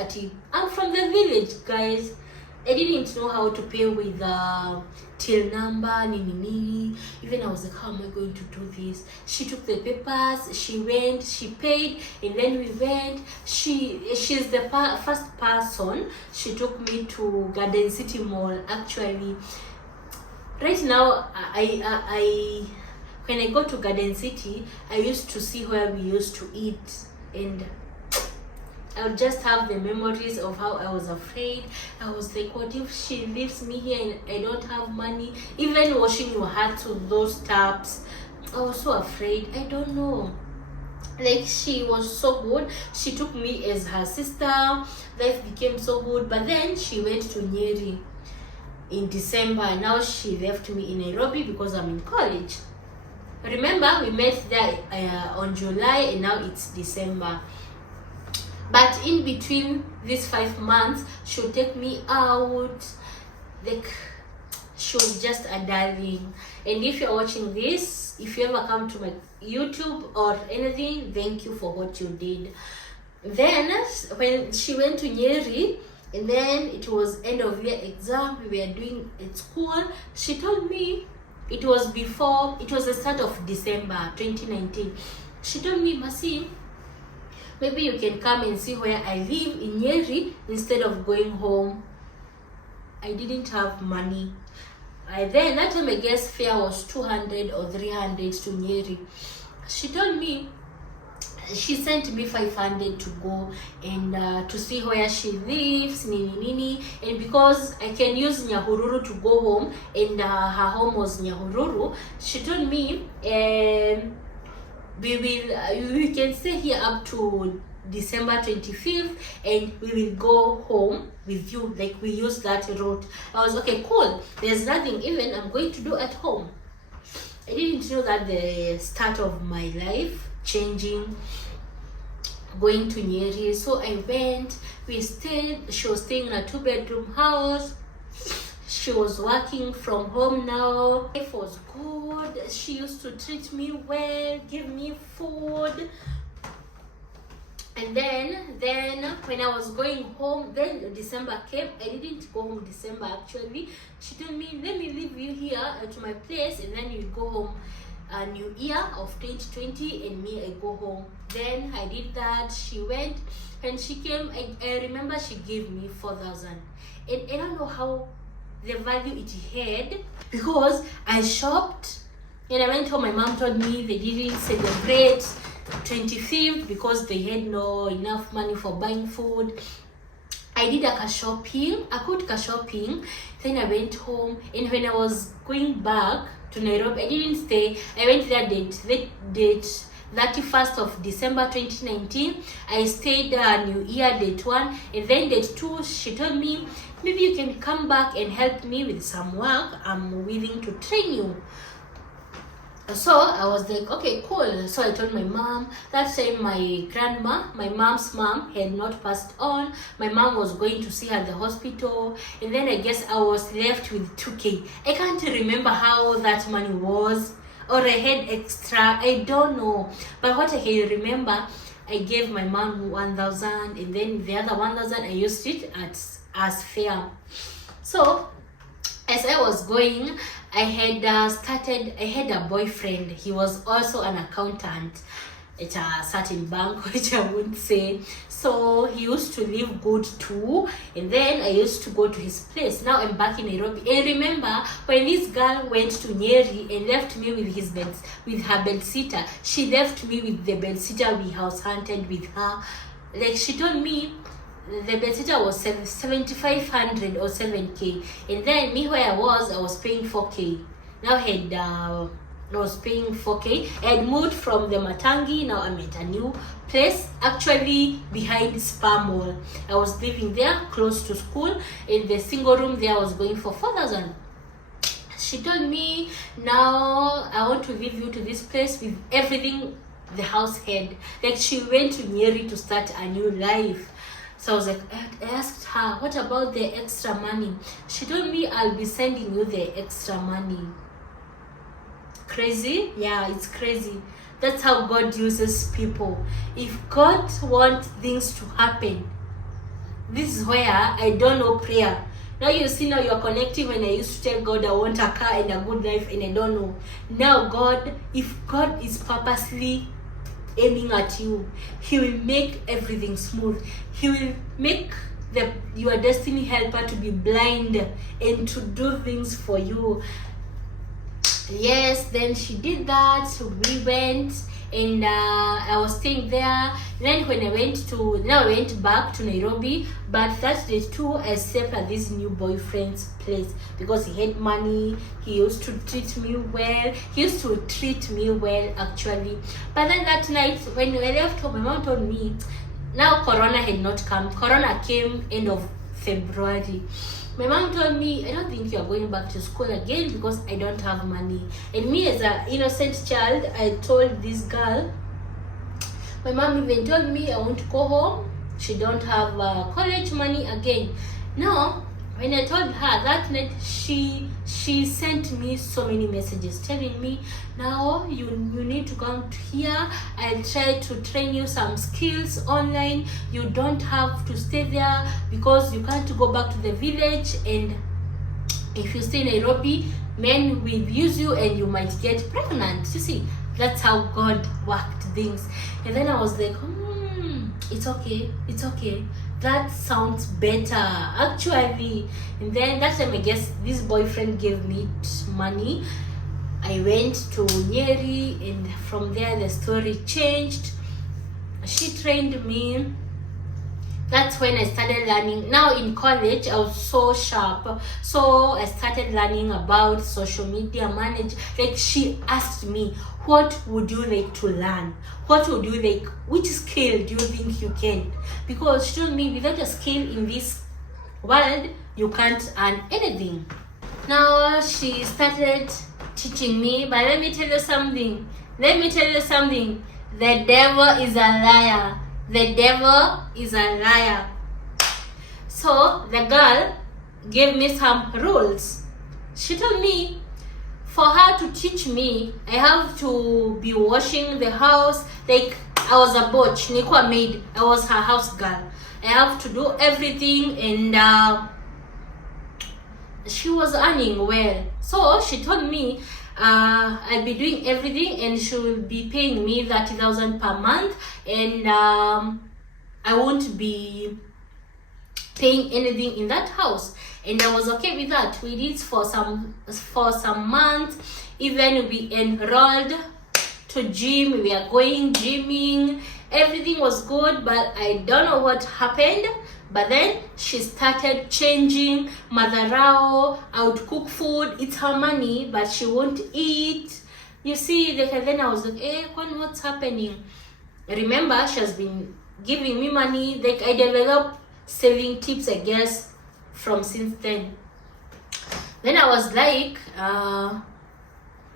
I'm from the village, guys. I didn't know how to pay with till number, nini. Even I was like, how am I going to do this? She took the papers, she went, she paid, and then we went. She's the first person. She took me to Garden City Mall. Actually, right now, I when I go to Garden City, I used to see where we used to eat, and I would just have the memories of how I was afraid. I was like, what if she leaves me here and I don't have money? Even washing your hands with those taps, I was so afraid. I don't know. Like, she was so good. She took me as her sister. Life became so good. But then she went to Nyeri in December. Now she left me in Nairobi because I'm in college. Remember, we met there on July, and now it's December. But in between these 5 months, she would take me out. Like, she was just a darling. And if you're watching this, if you ever come to my YouTube or anything, thank you for what you did. Then when she went to Nyeri, and then it was end of year exam we were doing at school, she told me, it was the start of December 2019. She told me, Masi, maybe you can come and see where I live in Nyeri instead of going home. I didn't have money. Then that time I guess fare was 200 or 300 to Nyeri. She told me, she sent me 500 to go and to see where she lives, nini, and because I can use Nyahururu to go home, and her home was Nyahururu, she told me we can stay here up to December 25th, and we will go home with you, like we use that route. I was okay, cool, there's nothing even I'm going to do at home. I didn't know that the start of my life changing, going to Nyeri. So I went, we stayed, she was staying in a 2-bedroom house. She was working from home now. Life was good. She used to treat me well, give me food. And then when I was going home, then December came. I didn't go home December actually. She told me, let me leave you here to my place, and then you go home New Year of 2020, and me I go home. Then I did that. She went, and she came. I remember she gave me 4,000, and I don't know how the value it had, because I shopped and I went home. My mom told me they didn't celebrate 25th because they had no enough money for buying food. I did a shopping, a good shopping. Then I went home, and when I was going back to Nairobi, I didn't stay. I went there date 31st of December 2019. I stayed New Year date 1, and then date 2 she told me, maybe you can come back and help me with some work. I'm willing to train you. So I was like, okay, cool. So I told my mom. That time my grandma, my mom's mom, had not passed on. My mom was going to see her at the hospital, and then I guess I was left with 2K. I can't remember how that money was, or I had extra, I don't know. But what I can remember, I gave my mom 1,000, and then the other 1,000 I used it as fare. So as I was going, I had a boyfriend. He was also an accountant at a certain bank, which I wouldn't say. So he used to live good too, and then I used to go to his place. Now I'm back in Nairobi. And remember when this girl went to Nyeri and left me with her bed sitter, she left me with the bed sitter. We house hunted with her. Like, she told me the bed sitter was 7,500 or 7K, and then me where I was paying 4K. Now I was paying 4K. I had moved from the Matangi. Now I'm at a new place, actually behind Spa Mall. I was living there close to school. In the single room there, I was going for 4,000. She told me, now I want to leave you to this place with everything the house had. Like, she went to Nyeri to start a new life. So I was like, I asked her, what about the extra money? She told me, I'll be sending you the extra money. Crazy? Yeah, it's crazy. That's how God uses people. If God wants things to happen, this is where I don't know prayer. Now you see, now you're connecting when I used to tell God I want a car and a good life, and I don't know. Now God, if God is purposely aiming at you, He will make everything smooth. He will make your destiny helper to be blind and to do things for you. Yes, then she did that. We went, and I was staying there. Then when I went back to Nairobi, but that day too I slept at this new boyfriend's place because he had money. He used to treat me well. Actually. But then that night when I left home, my mom told me, now Corona had not come. Corona came end of February. My mom told me, I don't think you're going back to school again because I don't have money. And me, as an innocent child, I told this girl, my mom even told me I want to go home. She don't have college money again. Now, When I told her that night, she sent me so many messages telling me, now you need to come here. I'll try to train you some skills online. You don't have to stay there because you can't go back to the village, and if you stay in Nairobi, men will use you and you might get pregnant. You see, that's how God worked things. And then I was like, it's okay, that sounds better actually. And then that time, I guess this boyfriend gave me money. I went to Nyeri, and from there the story changed. She trained me. That's when I started learning. Now in college, I was so sharp. So I started learning about social media manage. Like, she asked me, what would you like to learn? What would you like? Which skill do you think you can? Because she told me, without a skill in this world, you can't earn anything. Now she started teaching me, but let me tell you something. The devil is a liar. The devil is a liar. So the girl gave me some rules. She told me, for her to teach me, I have to be washing the house. Like, I was a butch, nikuwa maid. I was her house girl. I have to do everything, and she was earning well. So she told me, I'll be doing everything, and she will be paying me 30,000 per month, and I won't be paying anything in that house. And I was okay with that. We did for some months. Even we enrolled to gym. We are going gymming. Everything was good, but I don't know what happened. But then she started changing. Madharao, I would cook food. It's her money, but she won't eat. You see, then I was like, what's happening? Remember, she has been giving me money. Like, I developed saving tips, I guess, from since then. Then I was like,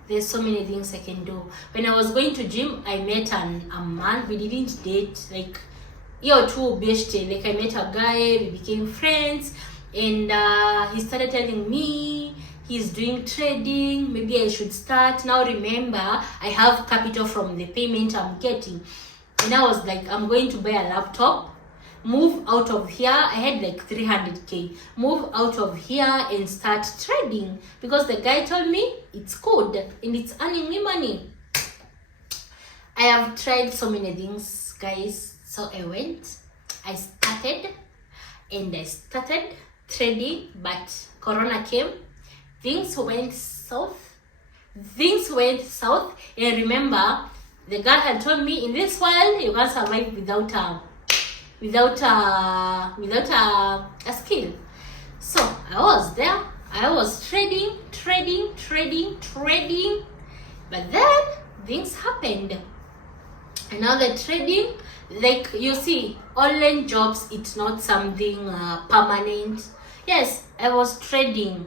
there's so many things I can do. When I was going to gym, I met a man. We didn't date. Like, like, I met a guy, we became friends, and he started telling me he's doing trading, maybe I should start. Now remember, I have capital from the payment I'm getting, and I was like, I'm going to buy a laptop, move out of here. I had like 300k, move out of here and start trading, because the guy told me it's good and it's earning me money. I have tried so many things, guys. So I started trading, but Corona came. Things went south. And remember, the girl had told me, in this world, you can't survive without a skill. So I was there. I was trading. But then things happened. And now the trading, like, you see, online jobs, it's not something permanent. Yes, I was trading.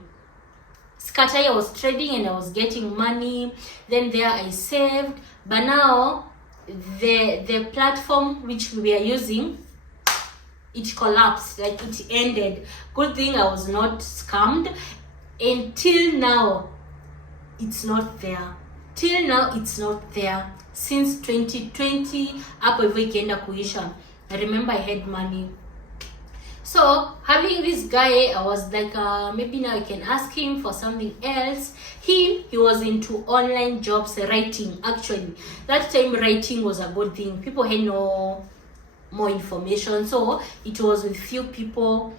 Scatter, I was trading and I was getting money. Then there I saved. But now the platform which we are using, it collapsed. Like, it ended. Good thing I was not scammed. Until now, it's not there. Since 2020, hapo hivyo ikienda kuisha. I remember I had money. So having this guy, I was like, maybe now I can ask him for something else. He was into online jobs, writing. Actually, that time writing was a good thing. People had no more information, so it was with few people.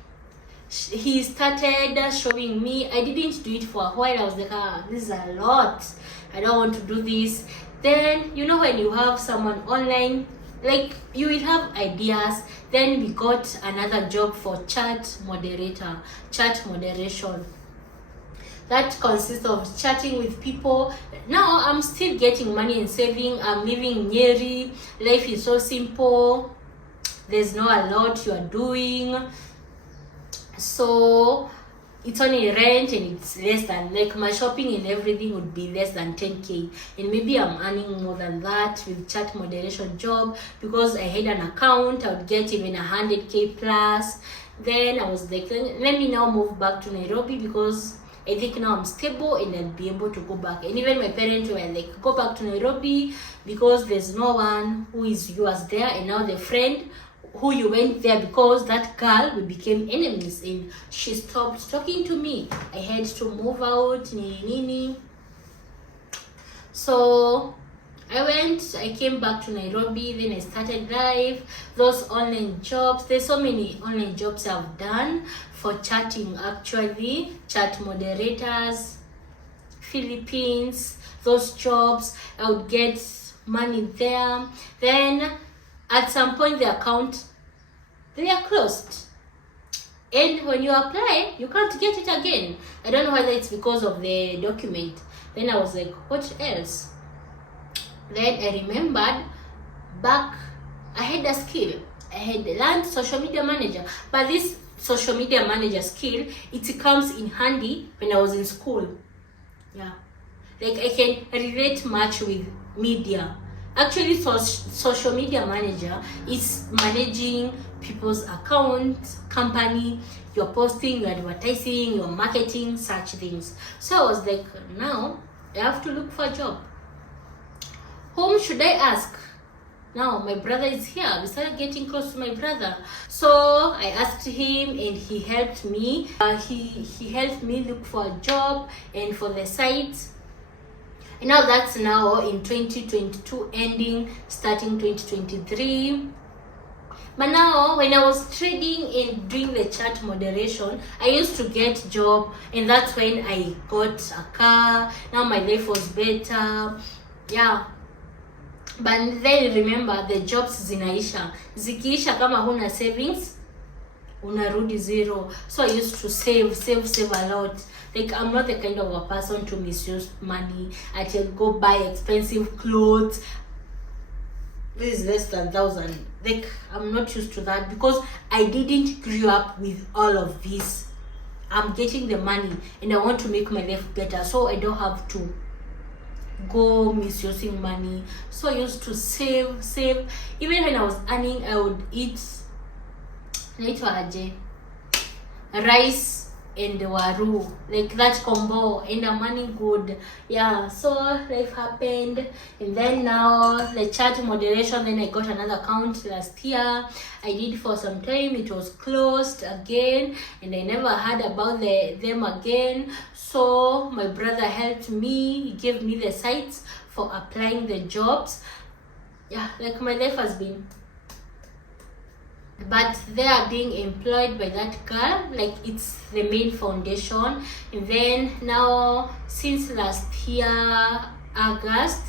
He started showing me. I didn't do it for a while. I was like, this is a lot. I don't want to do this. Then, you know, when you have someone online, like, you will have ideas. Then we got another job for chat moderation. That consists of chatting with people. Now I'm still getting money and saving. I'm living in Nyeri. Life is so simple. There's no a lot you are doing. So it's only rent, and it's less than, like, my shopping and everything would be less than 10k, and maybe I'm earning more than that with chat moderation job, because I had an account. I would get even 100k plus. Then I was like, let me now move back to Nairobi, because I think now I'm stable and I'll be able to go back. And even my parents were like, go back to Nairobi because there's no one who is yours there. And now the friend who you went there, because that girl, we became enemies and she stopped talking to me. I had to move out, nini. So I came back to Nairobi, then I started live, those online jobs. There's so many online jobs I've done for chatting, actually, chat moderators, Philippines, those jobs. I would get money there. Then at some point the account, they are closed. And when you apply, you can't get it again. I don't know whether it's because of the document. Then I was like, what else? Then I remembered back, I had a skill. I had learned social media manager. But this social media manager skill, it comes in handy when I was in school. Yeah. Like I can relate much with media. Actually, social media manager is managing people's accounts, company, you're posting, you're advertising, you're marketing, such things. So I was like, now I have to look for a job. Whom should I ask? Now my brother is here. We started getting close to my brother. So I asked him and he helped me. He helped me look for a job and for the site. And now that's now in 2022 ending, starting 2023. But now when I was trading and doing the chat moderation, I used to get job, and that's when I got a car. Now my life was better. Yeah. But then remember, the jobs zinaisha. Zikiisha kama huna savings, unarudi zero. So I used to save a lot. Like I'm not the kind of a person to misuse money. I can go buy expensive clothes. This is less than 1,000. Like I'm not used to that because I didn't grow up with all of this. I'm getting the money and I want to make my life better, so I don't have to go misusing money. So I used to save. Even when I was earning, I would eat rice and waru, like that combo, and I'm earning good. Yeah, so life happened, and then now the chat moderation, then I got another account last year. I did for some time, it was closed again, and I never heard about them again. So my brother helped me, he gave me the sites for applying the jobs. Yeah, like my life has been, but they are being employed by that girl, like it's the main foundation. And then now since last year August,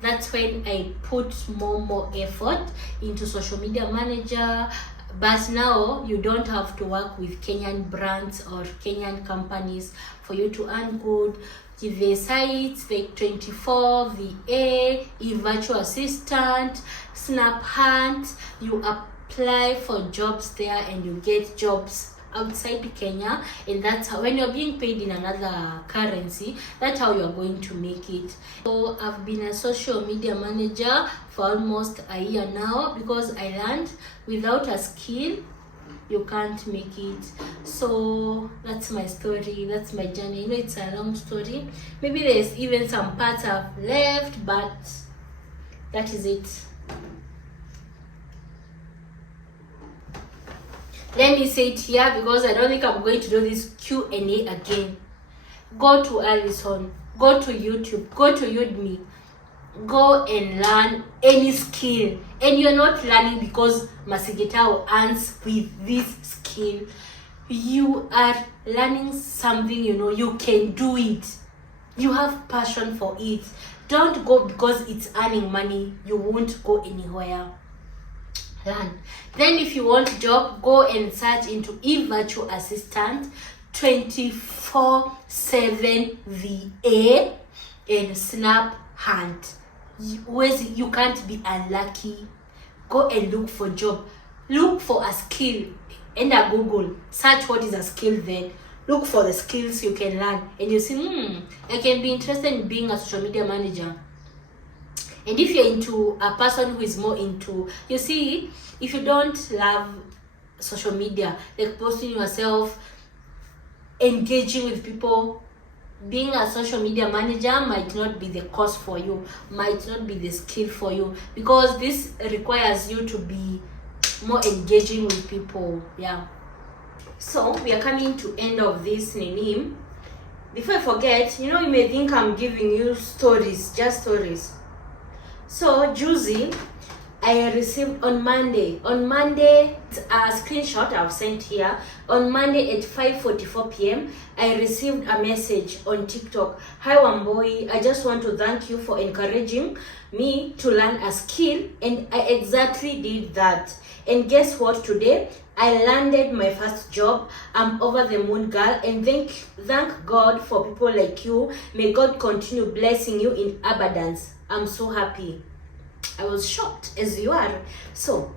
that's when I put more effort into social media manager. But now you don't have to work with Kenyan brands or Kenyan companies for you to earn good. The sites like 24, VA, virtual assistant, Snap Hunt, you apply for jobs there and you get jobs outside Kenya, and that's how, when you're being paid in another currency, that's how you're going to make it. So I've been a social media manager for almost a year now, because I learned without a skill you can't make it. So that's my story, that's my journey. It's a long story, maybe there's even some parts I've left, but that is it. Let me say it here because I don't think I'm going to do this Q&A again. Go to Allison, go to YouTube, go to Udemy, go and learn any skill. And you're not learning because Masigitao earns with this skill. You are learning something, you can do it. You have passion for it. Don't go because it's earning money. You won't go anywhere. Learn. Then if you want a job, go and search into virtual assistant 24/7 VA and Snap Hunt. You can't be unlucky. Go and look for job. Look for a skill. Enter Google. Search what is a skill then. Look for the skills you can learn. And you see, I can be interested in being a social media manager. And if you're into a person who is more into, you see, if you don't love social media, like posting yourself, engaging with people. Being a social media manager might not be the course for you, might not be the skill for you, because this requires you to be more engaging with people. Yeah, so we are coming to end of this name. Before I forget, you know, you may think I'm giving you stories, just stories. So juicy, I received on Monday, it's a screenshot I've sent here. On Monday at 5:44 p.m. I received a message on TikTok. Hi Wamboi, I just want to thank you for encouraging me to learn a skill, and I exactly did that. And guess what, today I landed my first job. I'm over the moon, girl, and thank God for people like you. May God continue blessing you in abundance. I'm so happy. I was shocked, as you are. So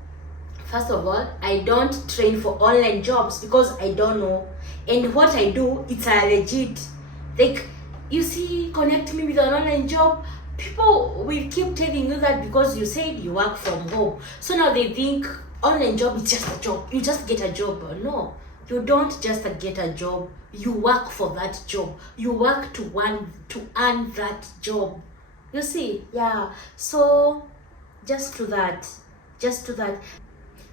first of all, I don't train for online jobs because I don't know, and what I do, it's a legit, like, you see, connect me with an online job. People will keep telling you that because you said you work from home, so now they think online job is just a job, you just get a job. No, you don't just get a job, you work for that job, you work to earn that job, you see. Yeah, so just to that.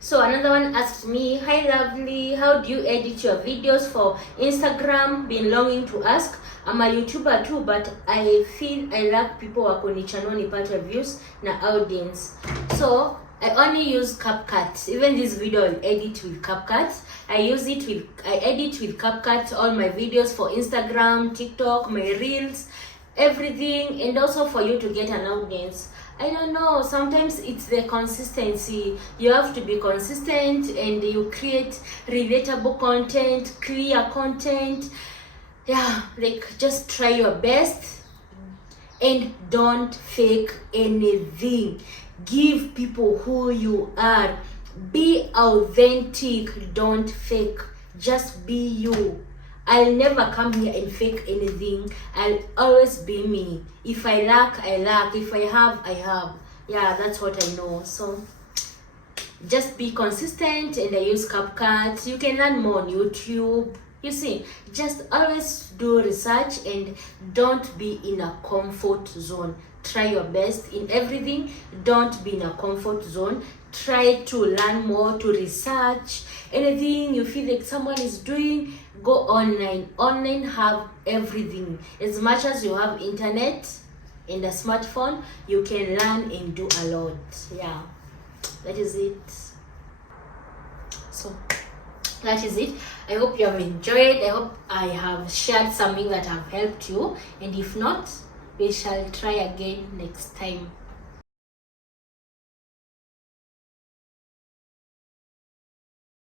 So another one asked me, hi lovely, how do you edit your videos for Instagram? Been longing to ask. I'm a YouTuber too, but I feel I lack people wakunichano nipate views na audience. So I only use CapCut. Even this video I'll edit with CapCut. I edit with CapCut all my videos for Instagram, TikTok, my reels, everything, and also for you to get an audience. I don't know, sometimes it's the consistency. You have to be consistent, and you create relatable content, clear content. Yeah, like, just try your best and don't fake anything. Give people who you are. Be authentic, don't fake. Just be you. I'll never come here and fake anything. I'll always be me. If I lack, I lack. If I have, I have. Yeah, that's what I know. So just be consistent, and I use CapCut. You can learn more on YouTube. You see, just always do research and don't be in a comfort zone. Try your best in everything. Don't be in a comfort zone. Try to learn more, to research anything you feel like someone is doing. Go online. Online have everything. As much as you have internet and a smartphone, you can learn and do a lot. Yeah, that is it. So that is it. I hope you have enjoyed. I hope I have shared something that have helped you, and if not, we shall try again next time.